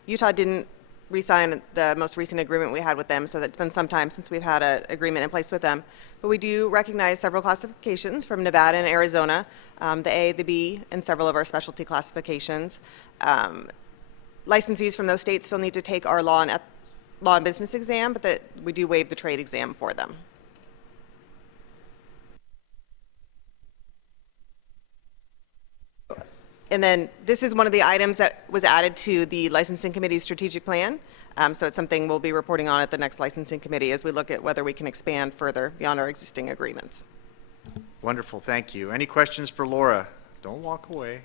Utah didn't re-sign the most recent agreement we had with them, so it's been some time since we've had an agreement in place with them. But we do recognize several classifications from Nevada and Arizona, the A, the B, and several of our specialty classifications. Licensees from those states still need to take our law and business exam, but we do waive the trade exam for them. And then this is one of the items that was added to the licensing committee's strategic plan. So it's something we'll be reporting on at the next licensing committee as we look at whether we can expand further beyond our existing agreements. Wonderful, thank you. Any questions for Laura? Don't walk away.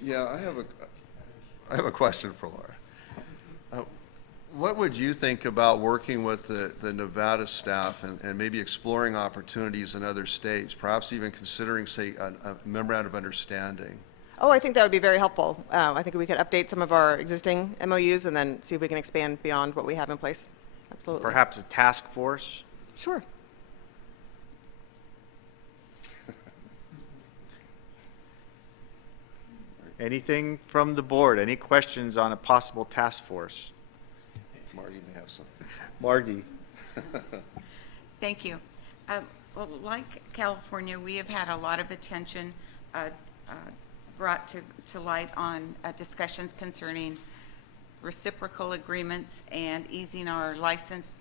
Yeah, I have a question for Laura. What would you think about working with the Nevada staff and maybe exploring opportunities in other states, perhaps even considering, say, a memorandum of understanding? Oh, I think that would be very helpful. I think we could update some of our existing MOUs and then see if we can expand beyond what we have in place. Absolutely. Perhaps a task force? Sure. Anything from the board? Any questions on a possible task force? Margie may have something. Margie. Thank you. Well, like California, we have had a lot of attention brought to light on discussions concerning reciprocal agreements and easing our license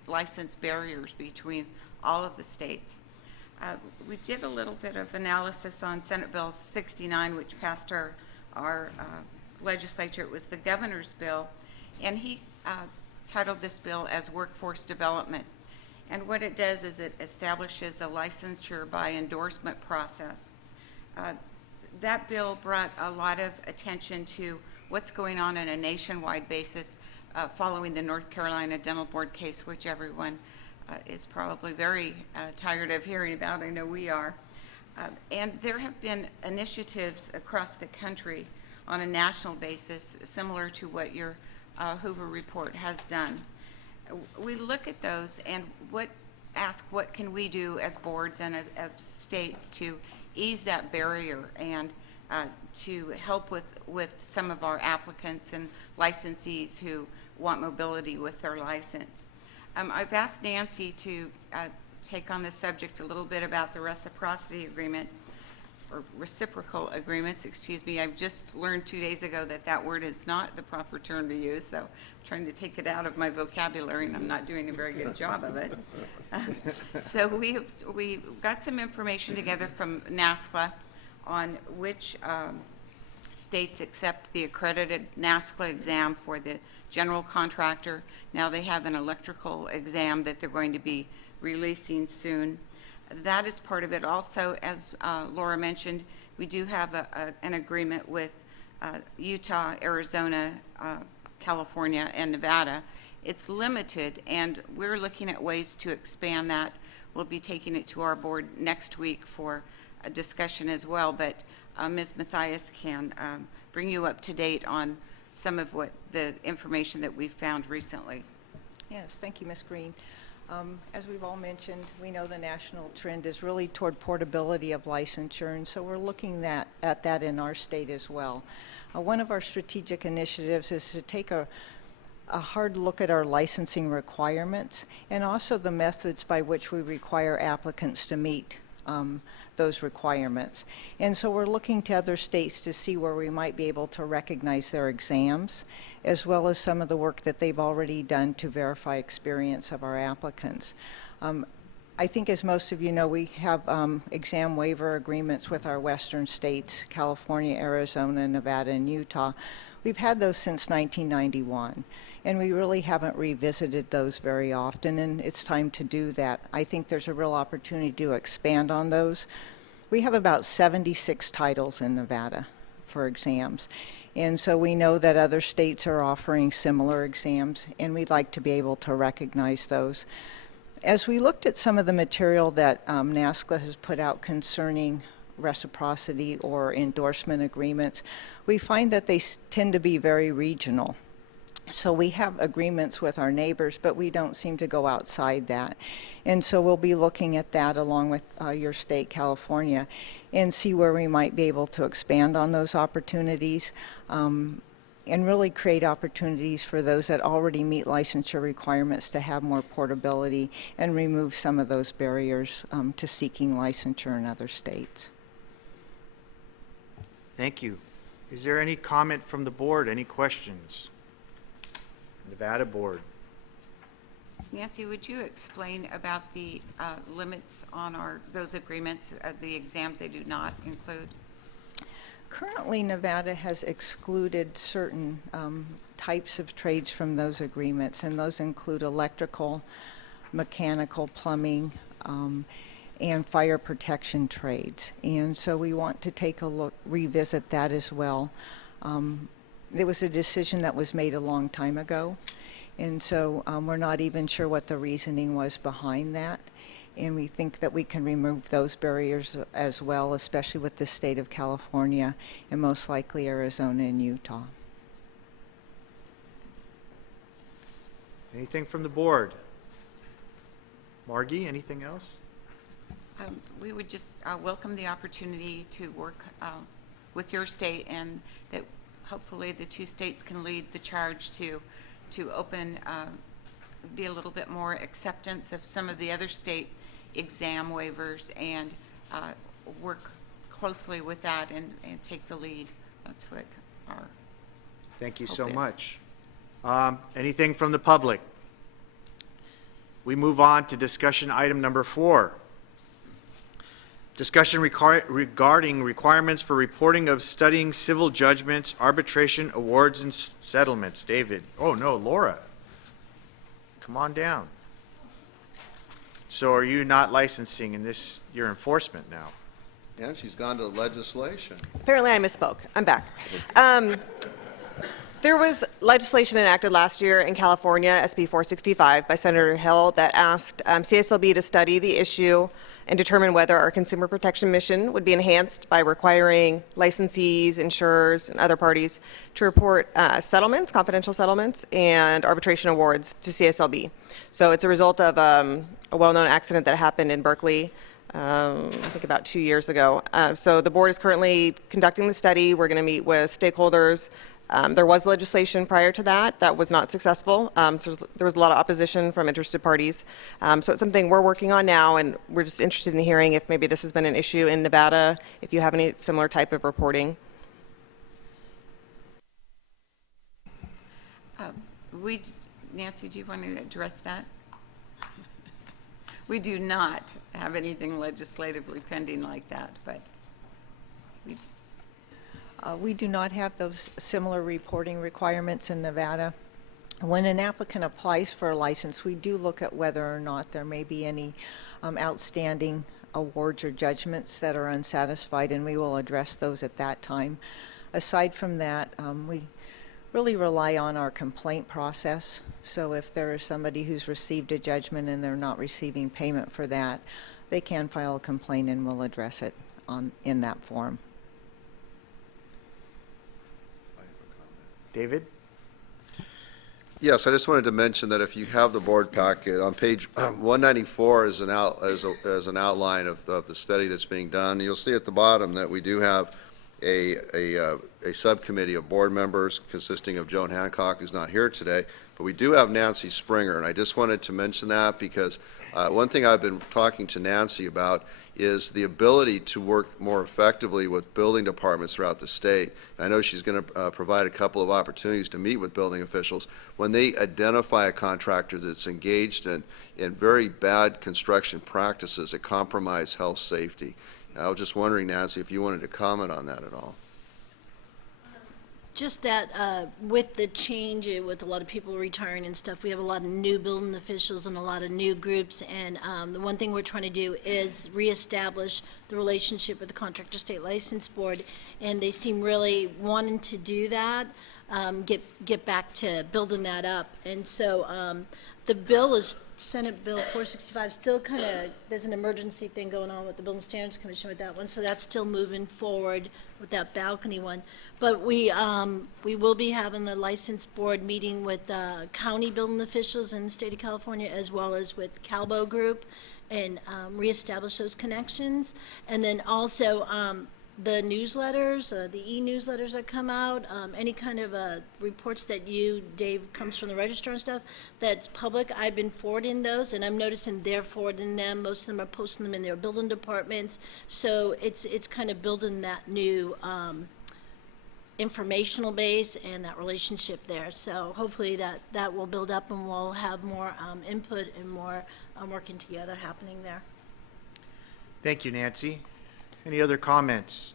barriers between all of the states. We did a little bit of analysis on Senate Bill 69, which passed our legislature. It was the governor's bill, and he titled this bill as Workforce Development. And what it does is it establishes a licensure by endorsement process. That bill brought a lot of attention to what's going on a nationwide basis following the North Carolina Dental Board case, which everyone is probably very tired of hearing about. I know we are. And there have been initiatives across the country on a national basis, similar to what your Hoover report has done. We look at those and ask what can we do as boards and of states to ease that barrier and to help with some of our applicants and licensees who want mobility with their license. I've asked Nancy to take on the subject a little bit about the reciprocity agreement, or reciprocal agreements, excuse me. I've just learned 2 days ago that that word is not the proper term to use, so I'm trying to take it out of my vocabulary, and I'm not doing a very good job of it. So we got some information together from NASCLA on which states accept the accredited NASCLA exam for the general contractor. Now they have an electrical exam that they're going to be releasing soon. That is part of it. Also, as Laura mentioned, we do have an agreement with Utah, Arizona, California, and Nevada. It's limited, and we're looking at ways to expand that. We'll be taking it to our board next week for a discussion as well, but Ms. Mathias can bring you up to date on some of what the information that we've found recently. Yes, thank you, Ms. Green. As we've all mentioned, we know the national trend is really toward portability of licensure, and so we're looking at that in our state as well. One of our strategic initiatives is to take a hard look at our licensing requirements and also the methods by which we require applicants to meet those requirements. And so we're looking to other states to see where we might be able to recognize their exams, as well as some of the work that they've already done to verify experience of our applicants. I think, as most of you know, we have exam waiver agreements with our western states, California, Arizona, Nevada, and Utah. We've had those since 1991, and we really haven't revisited those very often, and it's time to do that. I think there's a real opportunity to expand on those. We have about 76 titles in Nevada for exams, and so we know that other states are offering similar exams, and we'd like to be able to recognize those. As we looked at some of the material that NASCLA has put out concerning reciprocity or endorsement agreements, we find that they tend to be very regional. So we have agreements with our neighbors, but we don't seem to go outside that. And so we'll be looking at that along with your state, California, and see where we might be able to expand on those opportunities and really create opportunities for those that already meet licensure requirements to have more portability and remove some of those barriers to seeking licensure in other states. Thank you. Is there any comment from the board? Any questions? Nevada board. Nancy, would you explain about the limits on those agreements, the exams they do not include? Currently, Nevada has excluded certain types of trades from those agreements, and those include electrical, mechanical, plumbing, and fire protection trades. And so we want to take a look, revisit that as well. It was a decision that was made a long time ago, and so we're not even sure what the reasoning was behind that. And we think that we can remove those barriers as well, especially with the state of California and most likely Arizona and Utah. Anything from the board? Margie, anything else? We would just welcome the opportunity to work with your state, and that hopefully the two states can lead the charge to open, be a little bit more acceptance of some of the other state exam waivers and work closely with that and take the lead. That's what our Thank you hope so is. much. Anything from the public? We move on to discussion item number 4. Discussion regarding requirements for reporting of studying civil judgments, arbitration, awards, and settlements. David. Oh, no, Laura. Come on down. So are you not licensing in this, your enforcement now? And she's gone to legislation. Apparently I misspoke. I'm back. There was legislation enacted last year in California, SB 465, by Senator Hill that asked CSLB to study the issue and determine whether our consumer protection mission would be enhanced by requiring licensees, insurers, and other parties to report settlements, confidential settlements, and arbitration awards to CSLB. So it's a result of a well-known accident that happened in Berkeley, I think about 2 years ago. So the board is currently conducting the study. We're going to meet with stakeholders. There was legislation prior to that was not successful. So there was a lot of opposition from interested parties. So it's something we're working on now, and we're just interested in hearing if maybe this has been an issue in Nevada, if you have any similar type of reporting. Nancy, do you want to address that? We do not have anything legislatively pending like that, but we do not have those similar reporting requirements in Nevada. When an applicant applies for a license, we do look at whether or not there may be any outstanding awards or judgments that are unsatisfied, and we will address those at that time. Aside from that, we really rely on our complaint process. So if there is somebody who's received a judgment and they're not receiving payment for that, they can file a complaint and we'll address it in that form. David? Yes, I just wanted to mention that if you have the board packet, on page 194 is an outline of the study that's being done. You'll see at the bottom that we do have a subcommittee of board members consisting of Joan Hancock, who's not here today, but we do have Nancy Springer, and I just wanted to mention that because one thing I've been talking to Nancy about is the ability to work more effectively with building departments throughout the state. And I know she's going to provide a couple of opportunities to meet with building officials when they identify a contractor that's engaged in very bad construction practices that compromise health safety. I was just wondering, Nancy, if you wanted to comment on that at all. Just that with the change, with a lot of people retiring and stuff, we have a lot of new building officials and a lot of new groups. And the one thing we're trying to do is reestablish the relationship with the Contractor State License Board. And they seem really wanting to do that, get back to building that up. And so the bill is Senate Bill 465, still kind of, there's an emergency thing going on with the Building Standards Commission with that one, so that's still moving forward with that balcony one. But we will be having the license board meeting with county building officials in the state of California, as well as with Calbo Group, and reestablish those connections. And then also the newsletters, the e-newsletters that come out, any kind of reports that Dave, comes from the register and stuff, that's public, I've been forwarding those, and I'm noticing they're forwarding them. Most of them are posting them in their building departments. So it's kind of building that new informational base and that relationship there. So hopefully that will build up and we'll have more input and more working together happening there. Thank you, Nancy. Any other comments?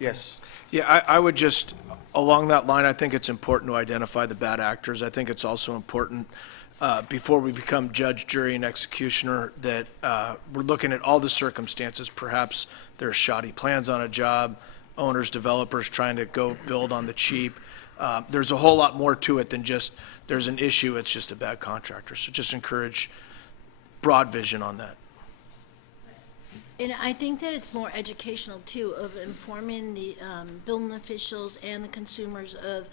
Yes. Yeah, I would just, along that line, I think it's important to identify the bad actors. I think it's also important, before we become judge, jury, and executioner, that we're looking at all the circumstances. Perhaps there's shoddy plans on a job, owners, developers trying to go build on the cheap. There's a whole lot more to it than just there's an issue, it's just a bad contractor. So just encourage broad vision on that. And I think that it's more educational too, of informing the building officials and the consumers of,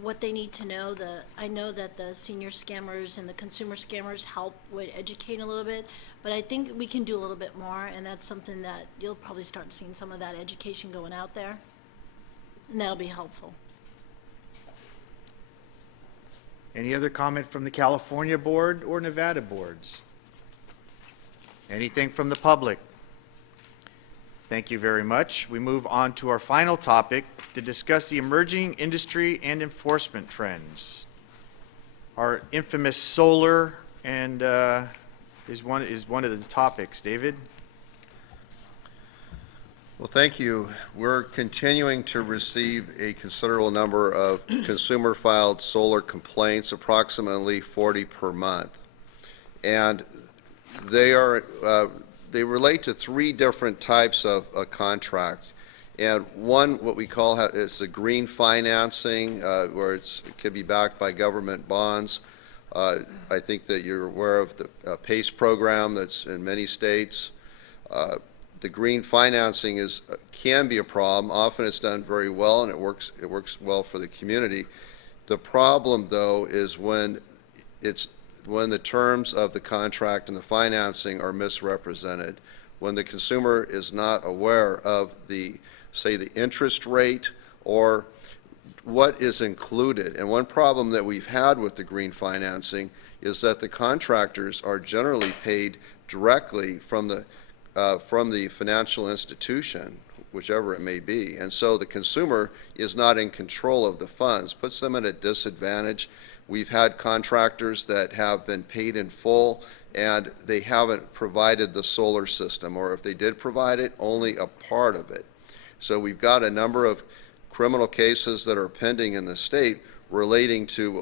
what they need to know. I know that the senior scammers and the consumer scammers help with educating a little bit, but I think we can do a little bit more, and that's something that you'll probably start seeing some of that education going out there, and that'll be helpful. Any other comment from the California board or Nevada boards? Anything from the public? Thank you very much. We move on to our final topic to discuss the emerging industry and enforcement trends. Our infamous solar and is one of the topics. David? Well, thank you. We're continuing to receive a considerable number of consumer-filed solar complaints, approximately 40 per month. And they relate to three different types of contracts. And one, what we call is the green financing, where it could be backed by government bonds. I think that you're aware of the PACE program that's in many states. The green financing can be a problem. Often it's done very well and it works well for the community. The problem, though, is when the terms of the contract and the financing are misrepresented, when the consumer is not aware of say the interest rate or what is included. And one problem that we've had with the green financing is that the contractors are generally paid directly from the financial institution, whichever it may be. And so the consumer is not in control of the funds, puts them at a disadvantage. We've had contractors that have been paid in full and they haven't provided the solar system, or if they did provide it, only a part of it. So we've got a number of criminal cases that are pending in the state relating to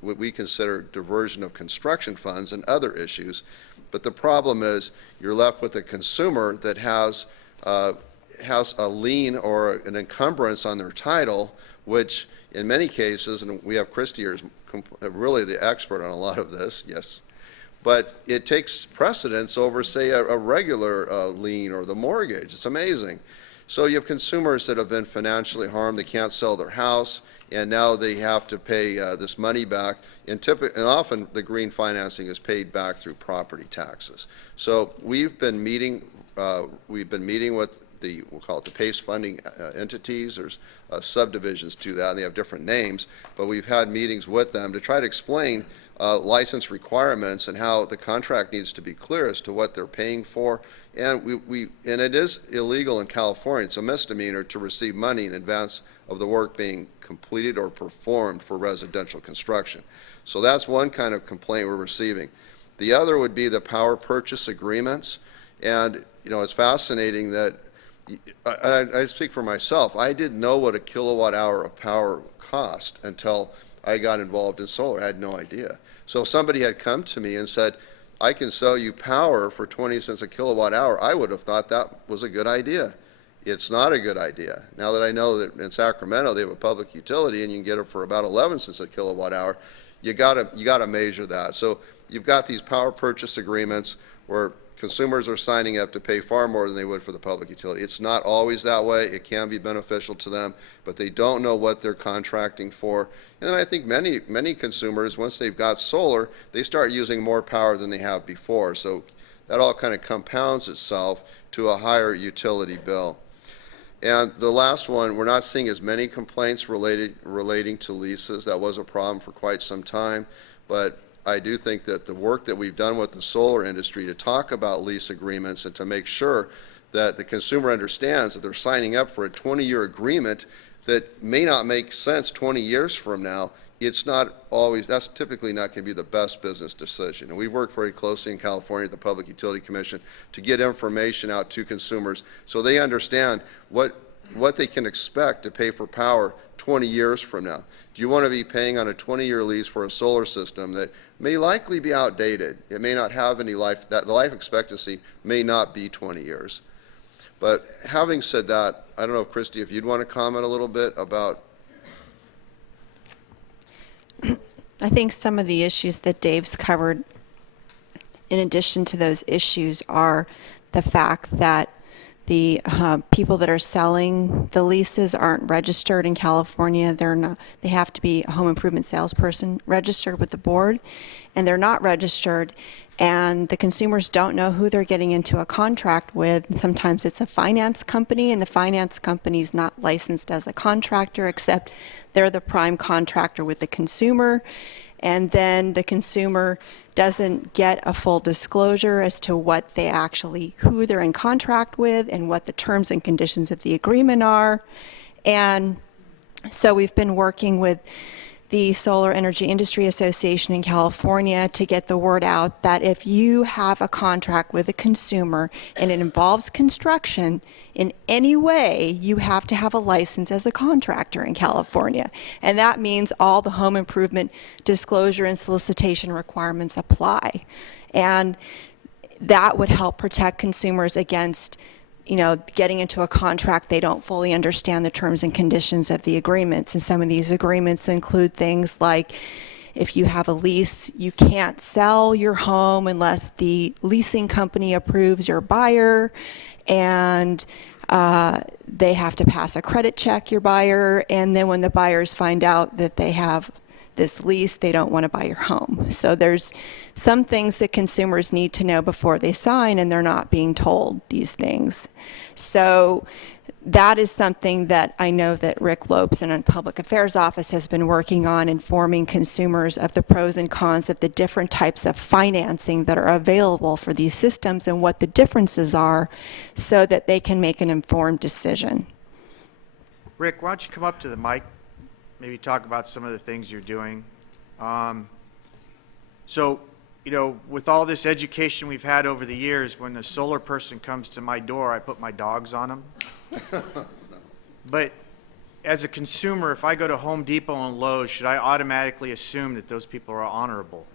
what we consider diversion of construction funds and other issues. But the problem is you're left with a consumer that has a lien or an encumbrance on their title, which in many cases, and we have Christy here, is really the expert on a lot of this, yes, but it takes precedence over, say, a regular lien or the mortgage. It's amazing. So you have consumers that have been financially harmed. They can't sell their house, and now they have to pay this money back. And often the green financing is paid back through property taxes. So we've been meeting with we'll call it the PACE funding entities. There's subdivisions to that, and they have different names. But we've had meetings with them to try to explain license requirements and how the contract needs to be clear as to what they're paying for. And and it is illegal in California. It's a misdemeanor to receive money in advance of the work being completed or performed for residential construction. So that's one kind of complaint we're receiving. The other would be the power purchase agreements. And it's fascinating that I speak for myself. I didn't know what a kilowatt hour of power cost until I got involved in solar. I had no idea. So if somebody had come to me and said, I can sell you power for 20 cents a kilowatt hour, I would have thought that was a good idea. It's not a good idea. Now that I know that in Sacramento they have a public utility and you can get it for about 11 cents a kilowatt hour, you gotta measure that. So you've got these power purchase agreements where consumers are signing up to pay far more than they would for the public utility. It's not always that way. It can be beneficial to them, but they don't know what they're contracting for. And then I think many consumers, once they've got solar, they start using more power than they have before. So that all kind of compounds itself to a higher utility bill. And the last one, we're not seeing as many complaints relating to leases. That was a problem for quite some time, but I do think that the work that we've done with the solar industry to talk about lease agreements and to make sure that the consumer understands that they're signing up for a 20-year agreement that may not make sense 20 years from now, that's typically not going to be the best business decision. And we've worked very closely in California at the Public Utility Commission to get information out to consumers so they understand what they can expect to pay for power 20 years from now. Do you want to be paying on a 20-year lease for a solar system that may likely be outdated? It may not have any life, the life expectancy may not be 20 years. But having said that, I don't know, Christy, if you'd want to comment a little bit about. I think some of the issues that Dave's covered, in addition to those issues, are the fact that the people that are selling the leases aren't registered in California. They have to be a home improvement salesperson registered with the board, and they're not registered, and the consumers don't know who they're getting into a contract with. And sometimes it's a finance company, and the finance company's not licensed as a contractor, except they're the prime contractor with the consumer, and then the consumer doesn't get a full disclosure as to who they're in contract with and what the terms and conditions of the agreement are. And so we've been working with the Solar Energy Industry Association in California to get the word out that if you have a contract with a consumer and it involves construction in any way, you have to have a license as a contractor in California. And that means all the home improvement disclosure and solicitation requirements apply. And that would help protect consumers against getting into a contract they don't fully understand the terms and conditions of the agreements. And some of these agreements include things like If you have a lease, you can't sell your home unless the leasing company approves your buyer, and they have to pass a credit check, your buyer, and then when the buyers find out that they have this lease, they don't want to buy your home. So there's some things that consumers need to know before they sign, and they're not being told these things. So that is something that I know that Rick Lopes in the Public Affairs Office has been working on, informing consumers of the pros and cons of the different types of financing that are available for these systems and what the differences are, so that they can make an informed decision. Rick, why don't you come up to the mic, maybe talk about some of the things you're doing. So, you know, with all this education we've had over the years, when a solar person comes to my door, I put my dogs on them. But as a consumer, if I go to Home Depot and Lowe's, should I automatically assume that those people are honorable?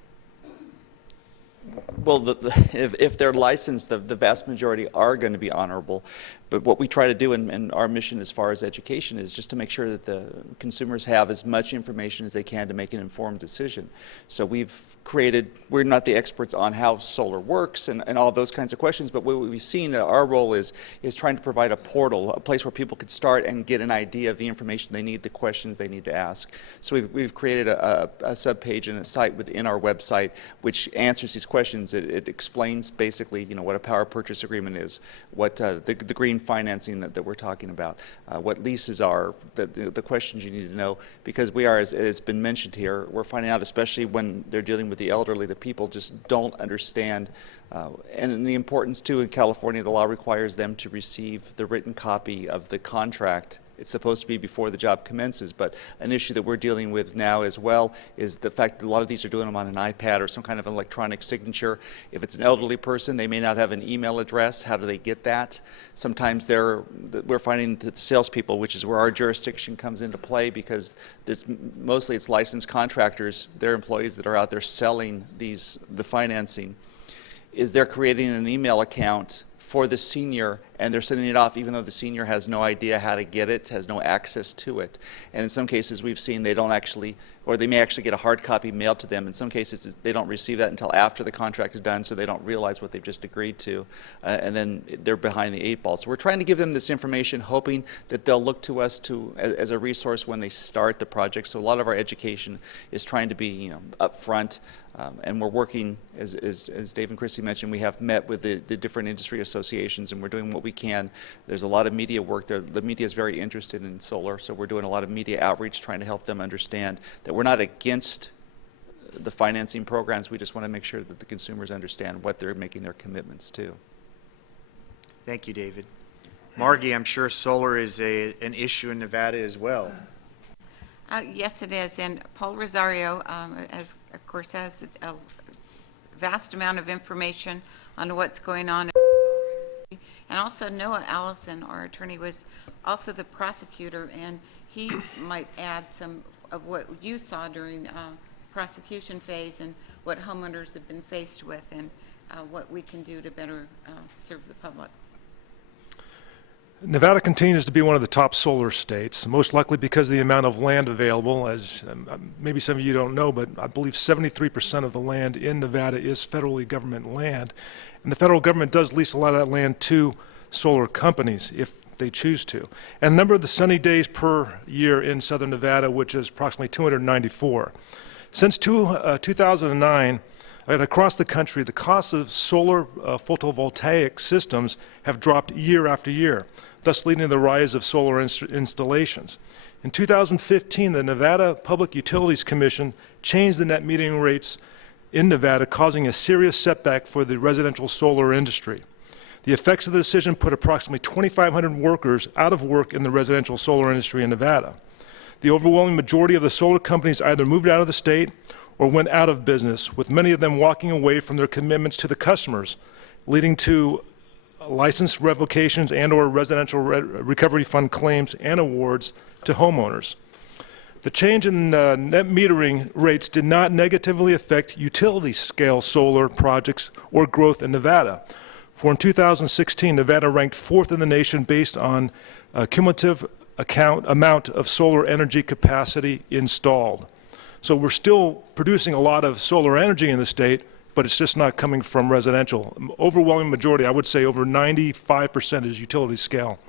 Well, if they're licensed, the vast majority are going to be honorable. But what we try to do, and our mission as far as education, is just to make sure that the consumers have as much information as they can to make an informed decision. So we're not the experts on how solar works and all those kinds of questions, but what we've seen, our role is trying to provide a portal, a place where people could start and get an idea of the information they need, the questions they need to ask. So we've created a subpage and a site within our website which answers these questions. It explains basically, you know, what a power purchase agreement is, what the green financing that we're talking about, what leases are, the questions you need to know, because we are, as has been mentioned here, we're finding out, especially when they're dealing with the elderly, that people just don't understand, and the importance too. In California, the law requires them to receive the written copy of the contract. It's supposed to be before the job commences, but an issue that we're dealing with now as well is the fact that a lot of these are doing them on an iPad or some kind of electronic signature. If it's an elderly person, they may not have an email address. How do they get that? Sometimes we're finding that salespeople, which is where our jurisdiction comes into play, because mostly it's licensed contractors, their employees that are out there selling the financing, is they're creating an email account for the senior, and they're sending it off even though the senior has no idea how to get it, has no access to it. And in some cases we've seen they don't actually, or they may actually get a hard copy mailed to them. In some cases they don't receive that until after the contract is done, so they don't realize what they've just agreed to, and then they're behind the 8 ball. So we're trying to give them this information, hoping that they'll look to us as a resource when they start the project. So a lot of our education is trying to be, you know, up front. And we're working, as Dave and Christy mentioned, we have met with the different industry associations, and we're doing what we can. There's a lot of media work there. The media is very interested in solar, so we're doing a lot of media outreach, trying to help them understand that we're not against the financing programs. We just want to make sure that the consumers understand what they're making their commitments to. Thank you, David. Margie, I'm sure solar is an issue in Nevada as well. Yes, it is. And Paul Rosario, of course, has a vast amount of information on what's going on. And also Noah Allison, our attorney, was also the prosecutor, and he might add some of what you saw during prosecution phase and what homeowners have been faced with, and what we can do to better serve the public. Nevada continues to be one of the top solar states, most likely because of the amount of land available. As maybe some of you don't know, but I believe 73% of the land in Nevada is federally government land. And the federal government does lease a lot of that land to solar companies if they choose to. And the number of the sunny days per year in southern Nevada, which is approximately 294. Since 2009, and across the country, the cost of solar photovoltaic systems have dropped year after year, thus leading to the rise of solar installations. In 2015, the Nevada Public Utilities Commission changed the net metering rates in Nevada, causing a serious setback for the residential solar industry. The effects of the decision put approximately 2,500 workers out of work in the residential solar industry in Nevada. The overwhelming majority of the solar companies either moved out of the state or went out of business, with many of them walking away from their commitments to the customers, leading to license revocations and/or residential recovery fund claims and awards to homeowners. The change in net metering rates did not negatively affect utility-scale solar projects or growth in Nevada. For in 2016, Nevada ranked 4th in the nation based on a cumulative amount of solar energy capacity installed. So we're still producing a lot of solar energy in the state, but it's just not coming from residential. Overwhelming majority, I would say over 95% is utility scale.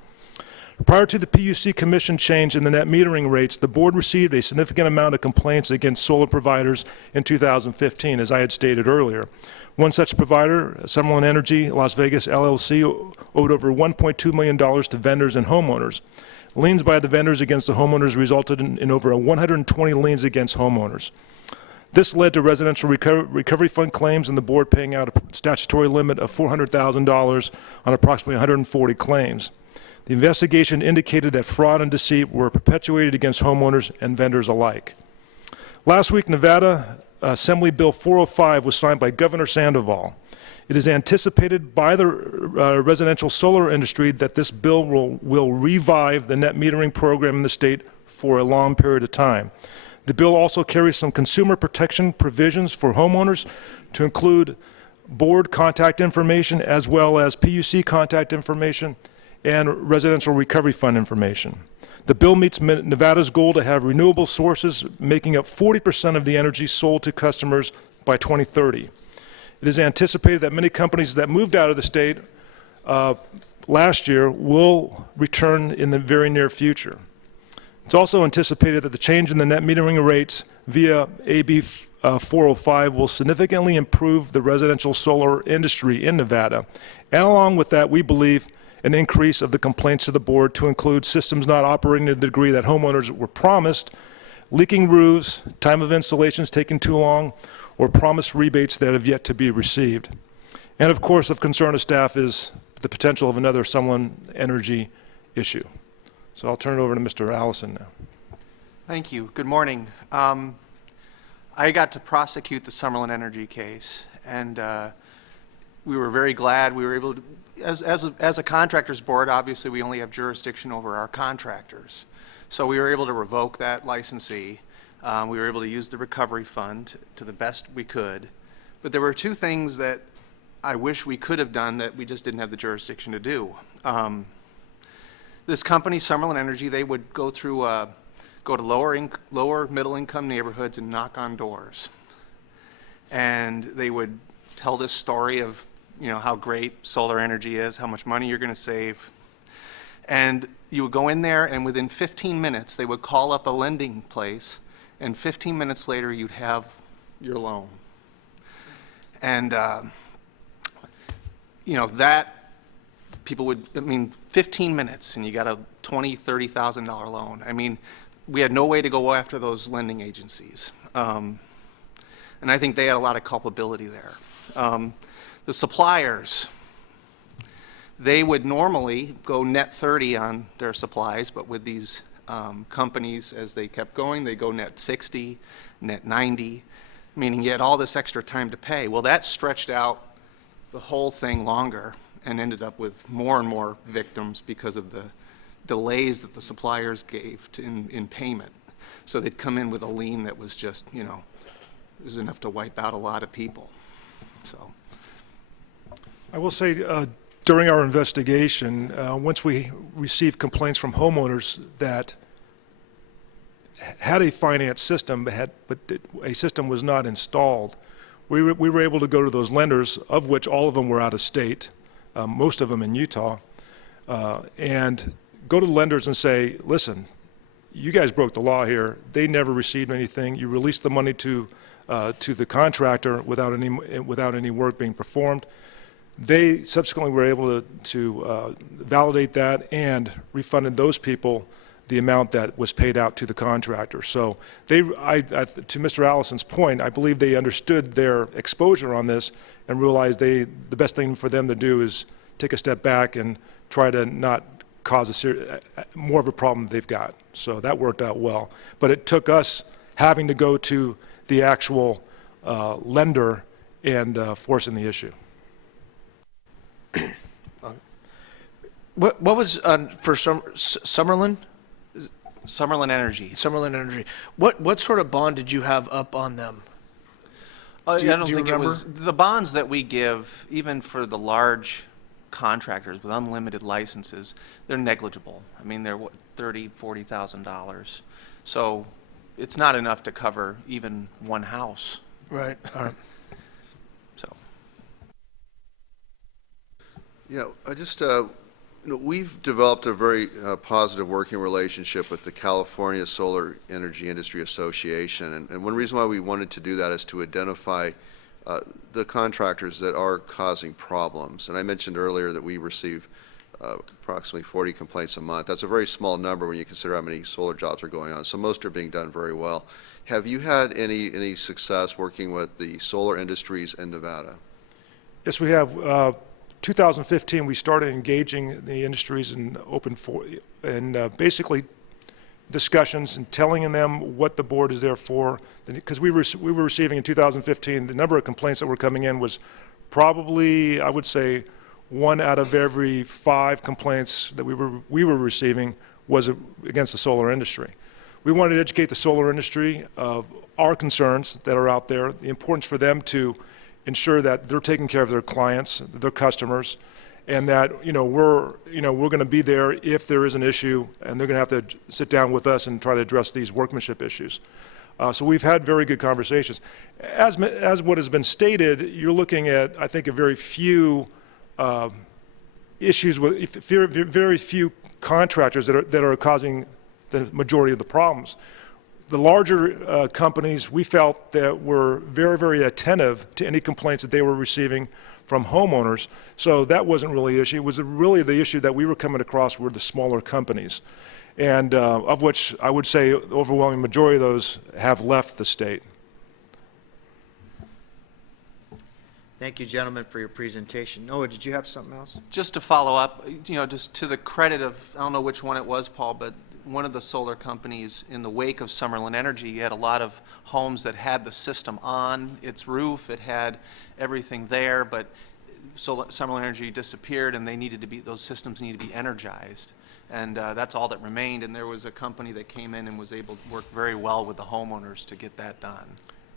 Prior to the PUC Commission change in the net metering rates, the board received a significant amount of complaints against solar providers in 2015, as I had stated earlier. One such provider, Summerlin Energy Las Vegas LLC, owed over $1.2 million to vendors and homeowners. Liens by the vendors against the homeowners resulted in over 120 liens against homeowners. This led to residential recovery fund claims and the board paying out a statutory limit of $400,000 on approximately 140 claims. The investigation indicated that fraud and deceit were perpetuated against homeowners and vendors alike. Last week, Nevada Assembly Bill 405 was signed by Governor Sandoval. It is anticipated by the residential solar industry that this bill will revive the net metering program in the state for a long period of time. The bill also carries some consumer protection provisions for homeowners to include board contact information as well as PUC contact information and residential recovery fund information. The bill meets Nevada's goal to have renewable sources making up 40% of the energy sold to customers by 2030. It is anticipated that many companies that moved out of the state last year will return in the very near future. It's also anticipated that the change in the net metering rates via AB 405 will significantly improve the residential solar industry in Nevada. And along with that, we believe an increase of the complaints to the board to include systems not operating to the degree that homeowners were promised, leaking roofs, time of installations taking too long, or promised rebates that have yet to be received. And of course, of concern to staff is the potential of another Summerlin Energy issue. So I'll turn it over to Mr. Allison now. Thank you. Good morning. I got to prosecute the Summerlin Energy case, and we were very glad we were able to, as a contractors board, obviously we only have jurisdiction over our contractors. So we were able to revoke that licensee. We were able to use the recovery fund to the best we could. But there were two things that I wish we could have done that we just didn't have the jurisdiction to do. This company, Summerlin Energy, they would go through, go to lower middle income neighborhoods and knock on doors. And they would tell this story of, you know, how great solar energy is, how much money you're going to save. And you would go in there, and within 15 minutes, they would call up a lending place, and 15 minutes later, you'd have your loan. And, you know, that people would, I mean, 15 minutes, and you got a $20,000, $30,000 loan. I mean, we had no way to go after those lending agencies. And I think they had a lot of culpability there. The suppliers, they would normally go net 30 on their supplies, but with these companies, as they kept going, they go net 60, net 90, meaning you had all this extra time to pay. Well, that stretched out the whole thing longer and ended up with more and more victims because of the delays that the suppliers gave in payment. So they'd come in with a lien that was just, you know, it was enough to wipe out a lot of people. So. I will say, during our investigation, once we received complaints from homeowners that had a finance system, but a system was not installed, we were able to go to those lenders, of which all of them were out of state, most of them in Utah, and go to the lenders and say, listen, you guys broke the law here. They never received anything. You released the money to the contractor without any work being performed. They subsequently were able to validate that and refunded those people the amount that was paid out to the contractor. So to Mr. Allison's point, I believe they understood their exposure on this and realized the best thing for them to do is take a step back and try to not cause more of a problem they've got. So that worked out well. But it took us having to go to the actual lender and forcing the issue. What was for Summerlin? Summerlin Energy. Summerlin Energy. What sort of bond did you have up on them? I don't do you think it remember? was the bonds that we give, even for the large contractors with unlimited licenses, they're negligible. I mean, they're what, $30,000, $40,000. So it's not enough to cover even one house. Right. So, Yeah, I just, we've developed a very positive working relationship with the California Solar Energy Industry Association, and one reason why we wanted to do that is to identify the contractors that are causing problems. And I mentioned earlier that we receive approximately 40 complaints a month. That's a very small number when you consider how many solar jobs are going on, so most are being done very well. Have you had any success working with the solar industries in Nevada? Yes, we have. 2015, we started engaging the industries in basically discussions and telling them what the board is there for. Because we were receiving in 2015, the number of complaints that were coming in was probably, I would say, 1 out of every 5 complaints that we were receiving was against the solar industry. We wanted to educate the solar industry of our concerns that are out there, the importance for them to ensure that they're taking care of their clients, their customers, and that we're going to be there if there is an issue, and they're going to have to sit down with us and try to address these workmanship issues. So we've had very good conversations. As what has been stated, you're looking at, I think, a very few issues with very few contractors that are causing the majority of the problems. The larger companies, we felt that were very, very attentive to any complaints that they were receiving from homeowners. So that wasn't really the issue. It was really the issue that we were coming across were the smaller companies, and of which I would say the overwhelming majority of those have left the state. Thank you, gentlemen, for your presentation. Noah, did you have something else? just to follow up, just to the credit of, I don't know which one it was, Paul, but one of the solar companies, in the wake of Summerlin Energy, you had a lot of homes that had the system on its roof. It had everything there, but Summerlin Energy disappeared, and those systems needed to be energized. And that's all that remained. And there was a company that came in and was able to work very well with the homeowners to get that done.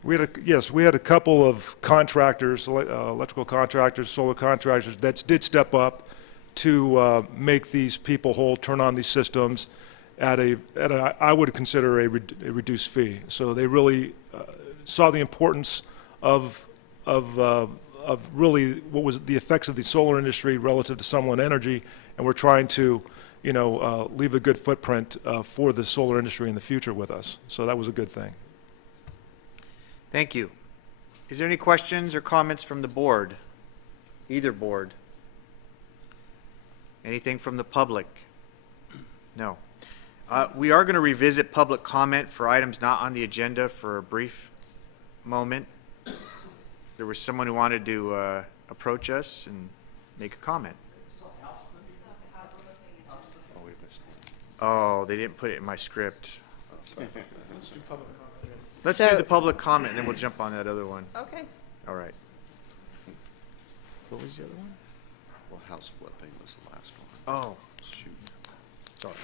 We had a couple of contractors, electrical contractors, solar contractors that did step up to make these people whole, turn on these systems at I would consider a reduced fee. So they really saw the importance of really what was the effects of the solar industry relative to Summerlin Energy, and we're trying to leave a good footprint for the solar industry in the future with us. So that was a good thing. Thank you. Is there any questions or comments from the board? Either board? Anything from the public? No. We are going to revisit public comment for items not on the agenda for a brief moment. There was someone who wanted to approach us and make a comment. Oh, they didn't put it in my script. Let's do public comment. Let's do the public comment, and then we'll jump on that other one. Okay. All right. What was the other one? Well, house flipping was the last one. Oh, Shoot. sorry.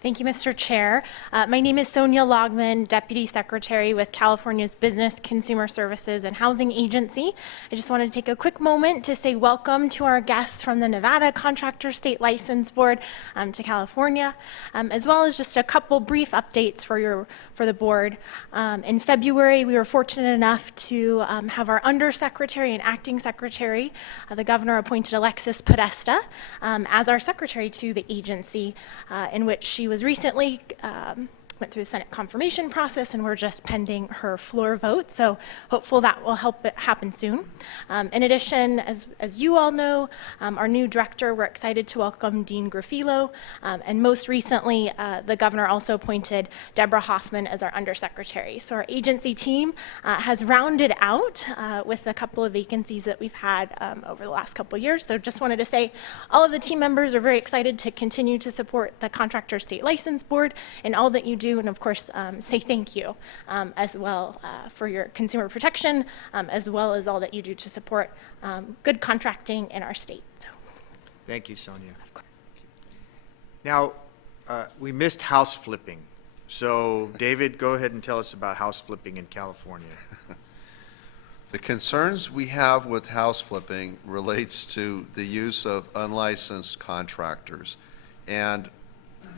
Thank you, Mr. Chair. My name is Sonia Logman, Deputy Secretary with California's Business, Consumer Services, and Housing Agency. I just wanted to take a quick moment to say welcome to our guests from the Nevada Contractor State License Board to California, as well as just a couple brief updates for the board. In February, we were fortunate enough to have our Undersecretary and Acting Secretary, the Governor appointed Alexis Podesta, as our Secretary to the agency, in which she was recently went through the Senate confirmation process, and we're just pending her floor vote. So hopeful that will help it happen soon. In addition, as you all know, our new director, we're excited to welcome Dean Graffilo. And most recently, the governor also appointed Deborah Hoffman as our undersecretary. So our agency team has rounded out with a couple of vacancies that we've had over the last couple of years. So just wanted to say all of the team members are very excited to continue to support the Contractor State License Board and all that you do, and of course say thank you as well for your consumer protection, as well as all that you do to support good contracting in our state. So, Thank you, Sonia. of course. Now, we missed house flipping. So, David, go ahead and tell us about house flipping in California. The concerns we have with house flipping relates to the use of unlicensed contractors. And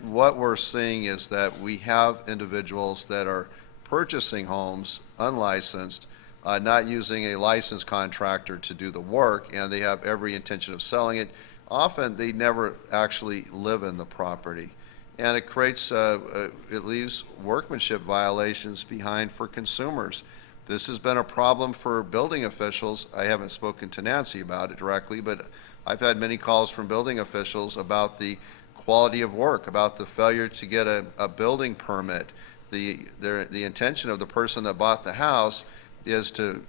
what we're seeing is that we have individuals that are purchasing homes unlicensed, not using a licensed contractor to do the work, and they have every intention of selling it. Often, they never actually live in the property. And it creates, it leaves workmanship violations behind for consumers. This has been a problem for building officials. I haven't spoken to Nancy about it directly, but I've had many calls from building officials about the quality of work, about the failure to get a building permit. The intention of the person that bought the house is to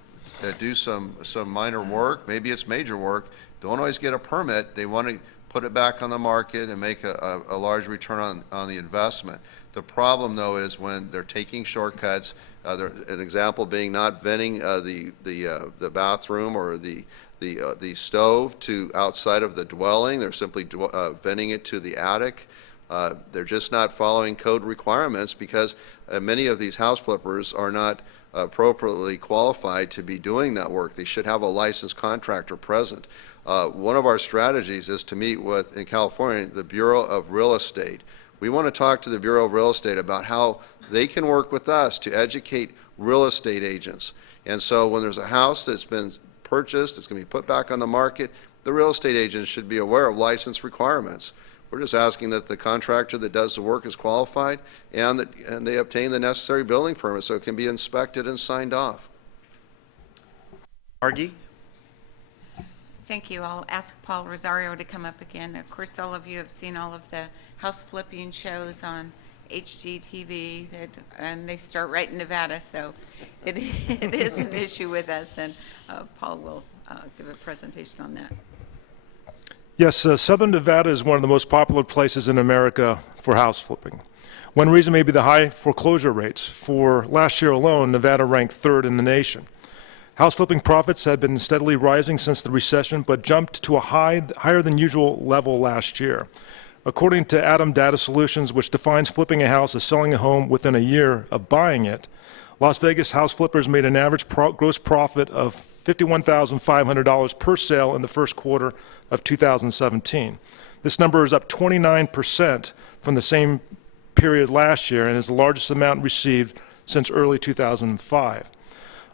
do some minor work, maybe it's major work, don't always get a permit. They want to put it back on the market and make a large return on the investment. The problem, though, is when they're taking shortcuts, an example being not venting the bathroom or the stove to outside of the dwelling. They're simply venting it to the attic. They're just not following code requirements because many of these house flippers are not appropriately qualified to be doing that work. They should have a licensed contractor present. One of our strategies is to meet with, in California, the Bureau of Real Estate. We want to talk to the Bureau of Real Estate about how they can work with us to educate real estate agents. And so when there's a house that's been purchased, it's going to be put back on the market, the real estate agents should be aware of license requirements. We're just asking that the contractor that does the work is qualified and that they obtain the necessary building permit so it can be inspected and signed off. Margie? Thank you. I'll ask Paul Rosario to come up again. Of course, all of you have seen all of the house flipping shows on HGTV, and they start right in Nevada, so it is an issue with us, and Paul will give a presentation on that. Yes, Southern Nevada is one of the most popular places in America for house flipping. One reason may be the high foreclosure rates. For last year alone, Nevada ranked third in the nation. House flipping profits had been steadily rising since the recession, but jumped to a higher than usual level last year. According to Atom Data Solutions, which defines flipping a house as selling a home within a year of buying it, Las Vegas house flippers made an average gross profit of $51,500 per sale in the first quarter of 2017. This number is up 29% from the same period last year and is the largest amount received since early 2005.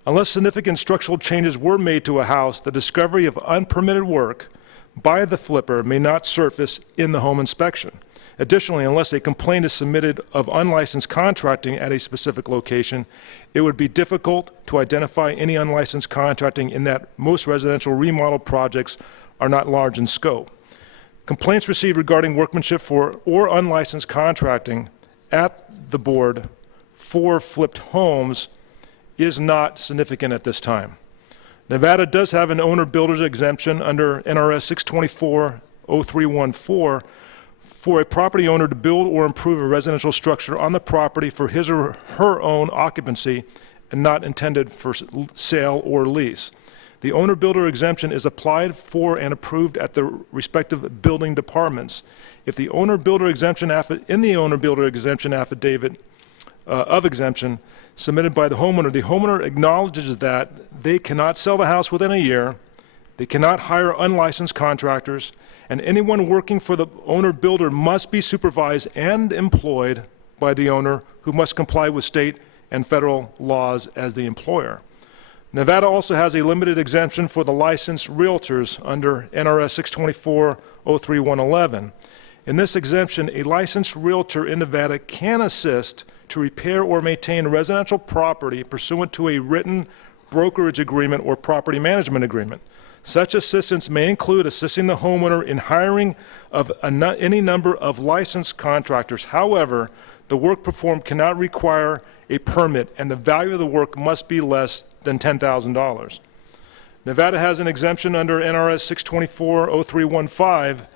Unless significant structural changes were made to a house, the discovery of unpermitted work by the flipper may not surface in the home inspection. Additionally, unless a complaint is submitted of unlicensed contracting at a specific location, it would be difficult to identify any unlicensed contracting in that most residential remodel projects are not large in scope. Complaints received regarding workmanship for or unlicensed contracting at the board for flipped homes is not significant at this time. Nevada does have an owner-builder's exemption under NRS 624-0314 for a property owner to build or improve a residential structure on the property for his or her own occupancy and not intended for sale or lease. The owner-builder exemption is applied for and approved at the respective building departments. If the owner-builder exemption in the owner-builder exemption affidavit of exemption submitted by the homeowner acknowledges that they cannot sell the house within a year, they cannot hire unlicensed contractors, and anyone working for the owner-builder must be supervised and employed by the owner, who must comply with state and federal laws as the employer. Nevada also has a limited exemption for the licensed realtors under NRS 624-03111. In this exemption, a licensed realtor in Nevada can assist to repair or maintain residential property pursuant to a written brokerage agreement or property management agreement. Such assistance may include assisting the homeowner in hiring of any number of licensed contractors. However, the work performed cannot require a permit, and the value of the work must be less than $10,000. Nevada has an exemption under NRS 624-0315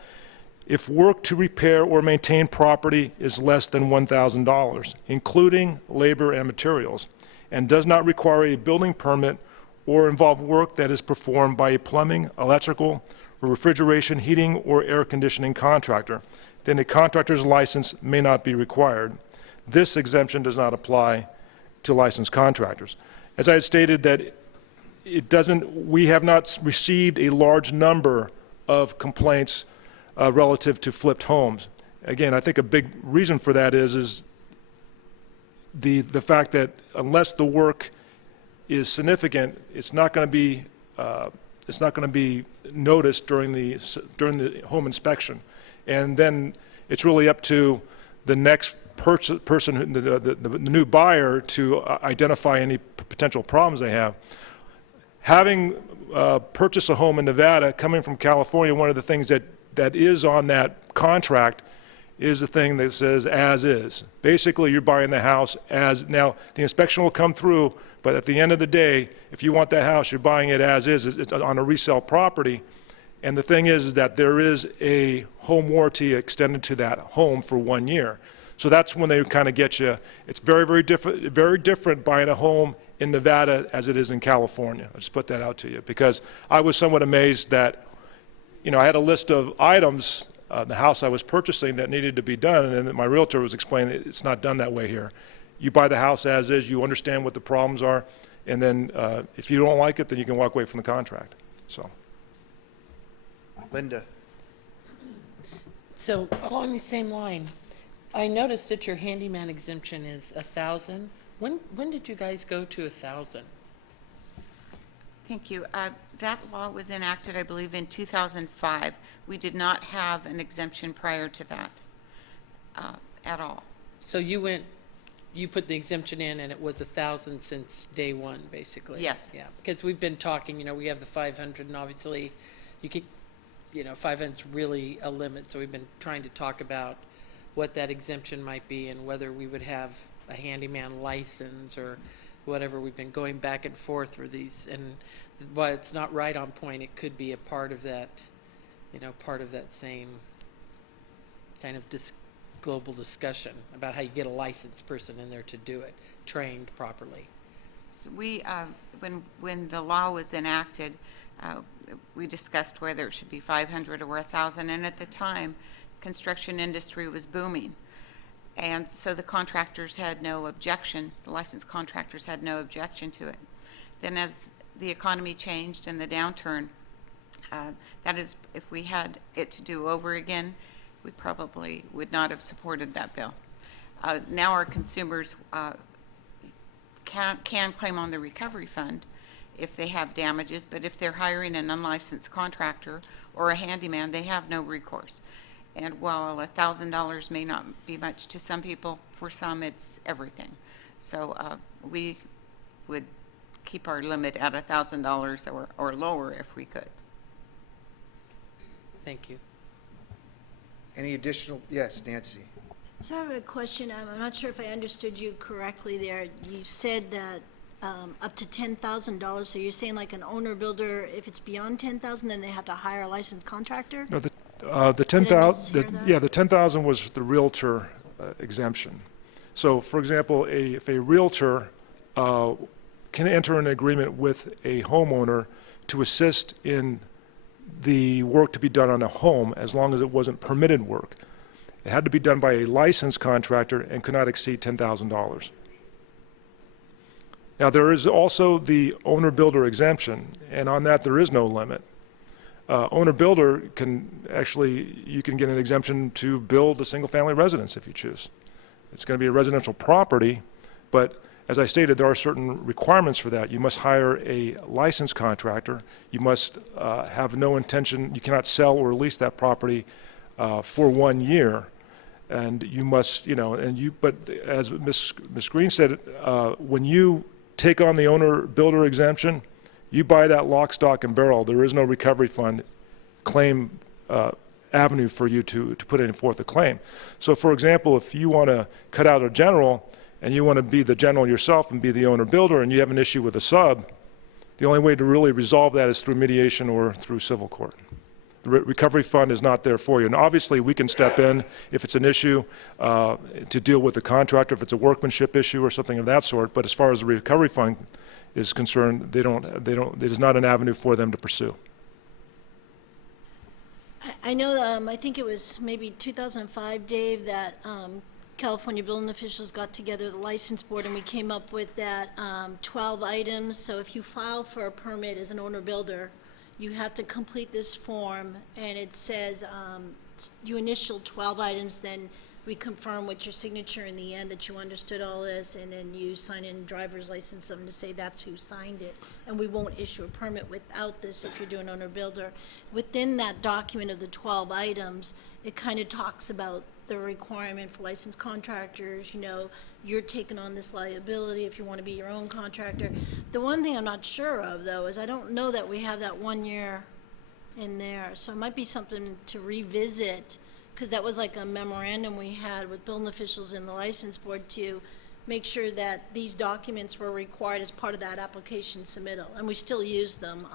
if work to repair or maintain property is less than $1,000, including labor and materials, and does not require a building permit or involve work that is performed by a plumbing, electrical, refrigeration, heating, or air conditioning contractor, then a contractor's license may not be required. This exemption does not apply to licensed contractors. As I had stated, that we have not received a large number of complaints relative to flipped homes. Again, I think a big reason for that is the fact that unless the work is significant, it's not going to be noticed during the home inspection, and then it's really up to the next person, the new buyer, to identify any potential problems they have. Having purchased a home in Nevada, coming from California, one of the things that is on that contract is the thing that says as is. Basically, you're buying the house as, now the inspection will come through, but at the end of the day, if you want that house, you're buying it as is. It's on a resale property. And the thing is that there is a home warranty extended to that home for 1 year. So that's when they kind of get you. It's very different buying a home in Nevada as it is in California. I'll just put that out to you, because I was somewhat amazed that, I had a list of items, the house I was purchasing, that needed to be done, and then my realtor was explaining that it's not done that way here. You buy the house as is, you understand what the problems are, and then if you don't like it, then you can walk away from the contract. So. Linda. So along the same line, I noticed that your handyman exemption is 1,000. When did you guys go to 1,000? Thank you. That law was enacted, I believe, in 2005. We did not have an exemption prior to that at all. So you put the exemption in, and it was 1,000 since day one, basically. Yes. Yeah, because we've been talking. We have the 500, and obviously, you can, 500 is really a limit. So we've been trying to talk about what that exemption might be and whether we would have a handyman license or whatever. We've been going back and forth for these, and while it's not right on point, it could be a part of that, part of that same kind of global discussion about how you get a licensed person in there to do it, trained properly. So we, when the law was enacted, we discussed whether it should be 500 or 1,000, and at the time, construction industry was booming. And so the contractors had no objection, the licensed contractors had no objection to it. Then as the economy changed and the downturn, that is, if we had it to do over again, we probably would not have supported that bill. Now our consumers can claim on the recovery fund if they have damages, but if they're hiring an unlicensed contractor or a handyman, they have no recourse. And while $1,000 may not be much to some people, for some it's everything. So we would keep our limit at $1,000 or lower if we could. Thank you. Any additional? Yes, Nancy. So I have a question. I'm not sure if I understood you correctly there. You said that up to $10,000. So you're saying like an owner builder, if it's beyond $10,000, then they have to hire a licensed contractor? No, the 10,000, the 10,000 was the realtor exemption. So, for example, if a realtor can enter an agreement with a homeowner to assist in the work to be done on a home, as long as it wasn't permitted work, it had to be done by a licensed contractor and could not exceed $10,000. Now, there is also the owner-builder exemption, and on that there is no limit. Owner-builder can actually, you can get an exemption to build a single-family residence if you choose. It's going to be a residential property, but as I stated, there are certain requirements for that. You must hire a licensed contractor. You must have no intention, you cannot sell or lease that property for 1 year. And you must, but as Ms. Green said, when you take on the owner-builder exemption, you buy that lock, stock, and barrel. There is no recovery fund claim avenue for you to put in forth a claim. So, for example, if you want to cut out a general and you want to be the general yourself and be the owner-builder and you have an issue with a sub, the only way to really resolve that is through mediation or through civil court. The recovery fund is not there for you. And obviously, we can step in if it's an issue to deal with the contractor, if it's a workmanship issue or something of that sort. But as far as the recovery fund is concerned, it is not an avenue for them to pursue. I know, I think it was maybe 2005, Dave, that California building officials got together, the license board, and we came up with that 12 items. So if you file for a permit as an owner builder, you have to complete this form, and it says you initial 12 items, then we confirm with your signature in the end that you understood all this, and then you sign in driver's license something to say that's who signed it. And we won't issue a permit without this if you're doing owner builder. Within that document of the 12 items, it kind of talks about the requirement for licensed contractors, you know, you're taking on this liability if you want to be your own contractor. The one thing I'm not sure of, though, is I don't know that we have that 1 year in there. So it might be something to revisit, because that was like a memorandum we had with building officials and the license board to make sure that these documents were required as part of that application submittal. And we still use them.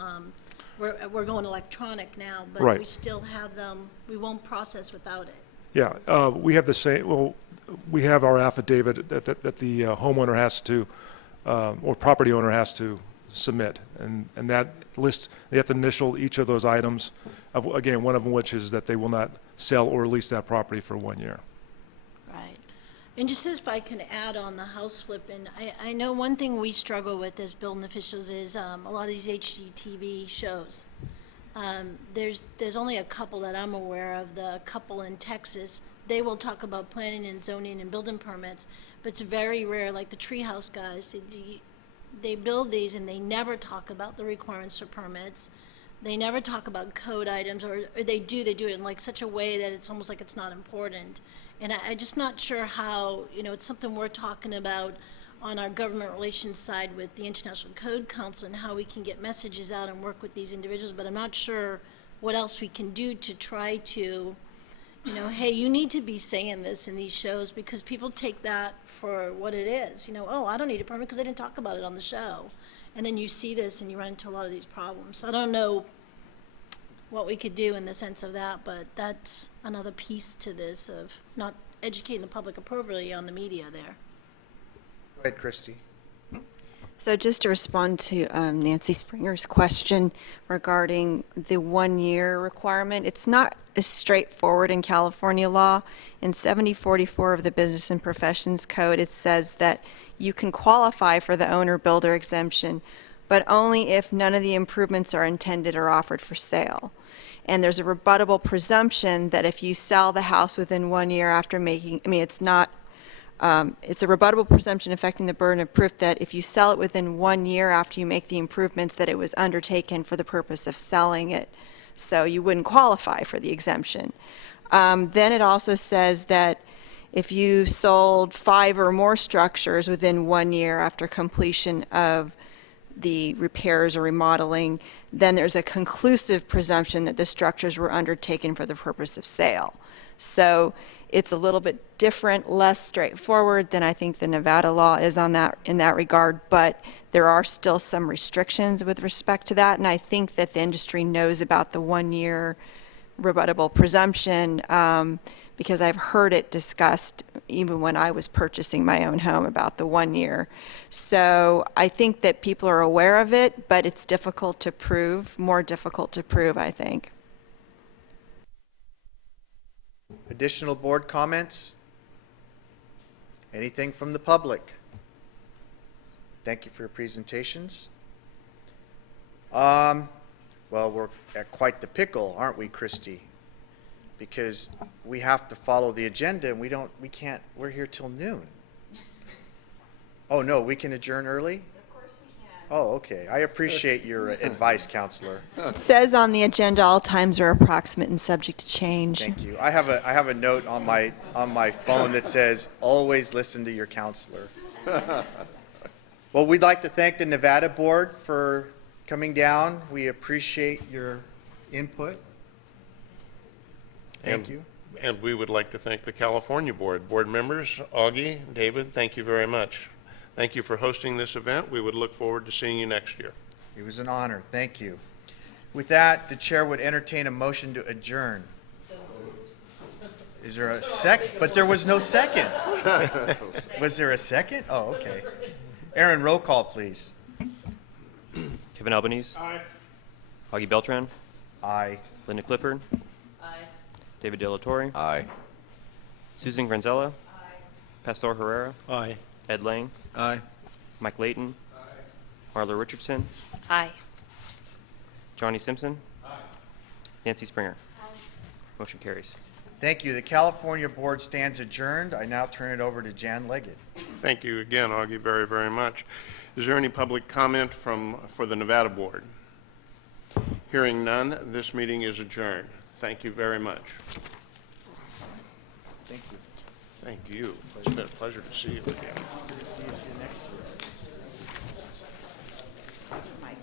We're going electronic now, but Right. we still have them. We won't process without it. Yeah, we have the same, well, we have our affidavit that the homeowner has to, or property owner has to submit. And that lists, they have to initial each of those items, of, again, one of them which is that they will not sell or lease that property for 1 year. Right. And just as if I can add on the house flipping, I know one thing we struggle with as building officials is a lot of these HGTV shows. There's only a couple that I'm aware of, the couple in Texas. They will talk about planning and zoning and building permits, but it's very rare, like the treehouse guys, they build these and they never talk about the requirements for permits. They never talk about code items, or they do it in like such a way that it's almost like it's not important. And I'm just not sure how, you know, it's something we're talking about on our government relations side with the International Code Council and how we can get messages out and work with these individuals, but I'm not sure what else we can do to try to, you know, hey, you need to be saying this in these shows, because people take that for what it is. You know, oh, I don't need a permit because they didn't talk about it on the show. And then you see this and you run into a lot of these problems. So I don't know what we could do in the sense of that, but that's another piece to this of not educating the public appropriately on the media there. Go ahead, Christy. So just to respond to Nancy Springer's question regarding the 1 year requirement, it's not as straightforward in California law. In 7044 of the Business and Professions Code, it says that you can qualify for the owner builder exemption, but only if none of the improvements are intended or offered for sale. And there's a rebuttable presumption that if you sell the house within 1 year after making, I mean, it's not, it's a rebuttable presumption affecting the burden of proof that if you sell it within 1 year after you make the improvements, that it was undertaken for the purpose of selling it. So you wouldn't qualify for the exemption. Then it also says that if you sold 5 or more structures within 1 year after completion of the repairs or remodeling, then there's a conclusive presumption that the structures were undertaken for the purpose of sale. So it's a little bit different, less straightforward than I think the Nevada law is on that, in that regard, but there are still some restrictions with respect to that, and I think that the industry knows about the 1 year rebuttable presumption, because I've heard it discussed even when I was purchasing my own home about the 1 year. So I think that people are aware of it, but it's difficult to prove, more difficult to prove, I think. Additional board comments? Anything from the public? Thank you for your presentations. Well, we're at quite the pickle, aren't we, Christy? Because we have to follow the agenda and we can't, we're here till noon. Oh, no, we can adjourn early? Of course you can. Oh, okay. I appreciate your advice, Counselor. It says on the agenda, all times are approximate and subject to change. Thank you. I have a note on my phone that says, always listen to your counselor. Well, we'd like to thank the Nevada Board for coming down. We appreciate your input. Thank you. And we would like to thank the California Board. Board members, Augie, David, thank you very much. Thank you for hosting this event. We would look forward to seeing you next year. It was an honor. Thank you. With that, the chair would entertain a motion to adjourn. Is there a second? But there was no second. Was there a second? Oh, okay. Aaron, roll call, please. Kevin Albanese. Aye. Augie Beltran. Aye. Linda Clifford. Aye. David De La Torre. Aye. Susan Granzella. Aye. Pastor Herrera. Aye. Ed Lang. Aye. Mike Layton. Marla Richardson. Aye. Johnny Simpson. Nancy Springer. Motion carries. Thank you. The California Board stands adjourned. I now turn it over to Jan Leggett. Thank you again, Augie, very, very much. Is there any public comment for the Nevada Board? Hearing none, this meeting is adjourned. Thank you very much. Thank you. Thank you. It's been a pleasure to see you again. See you next year. Mike.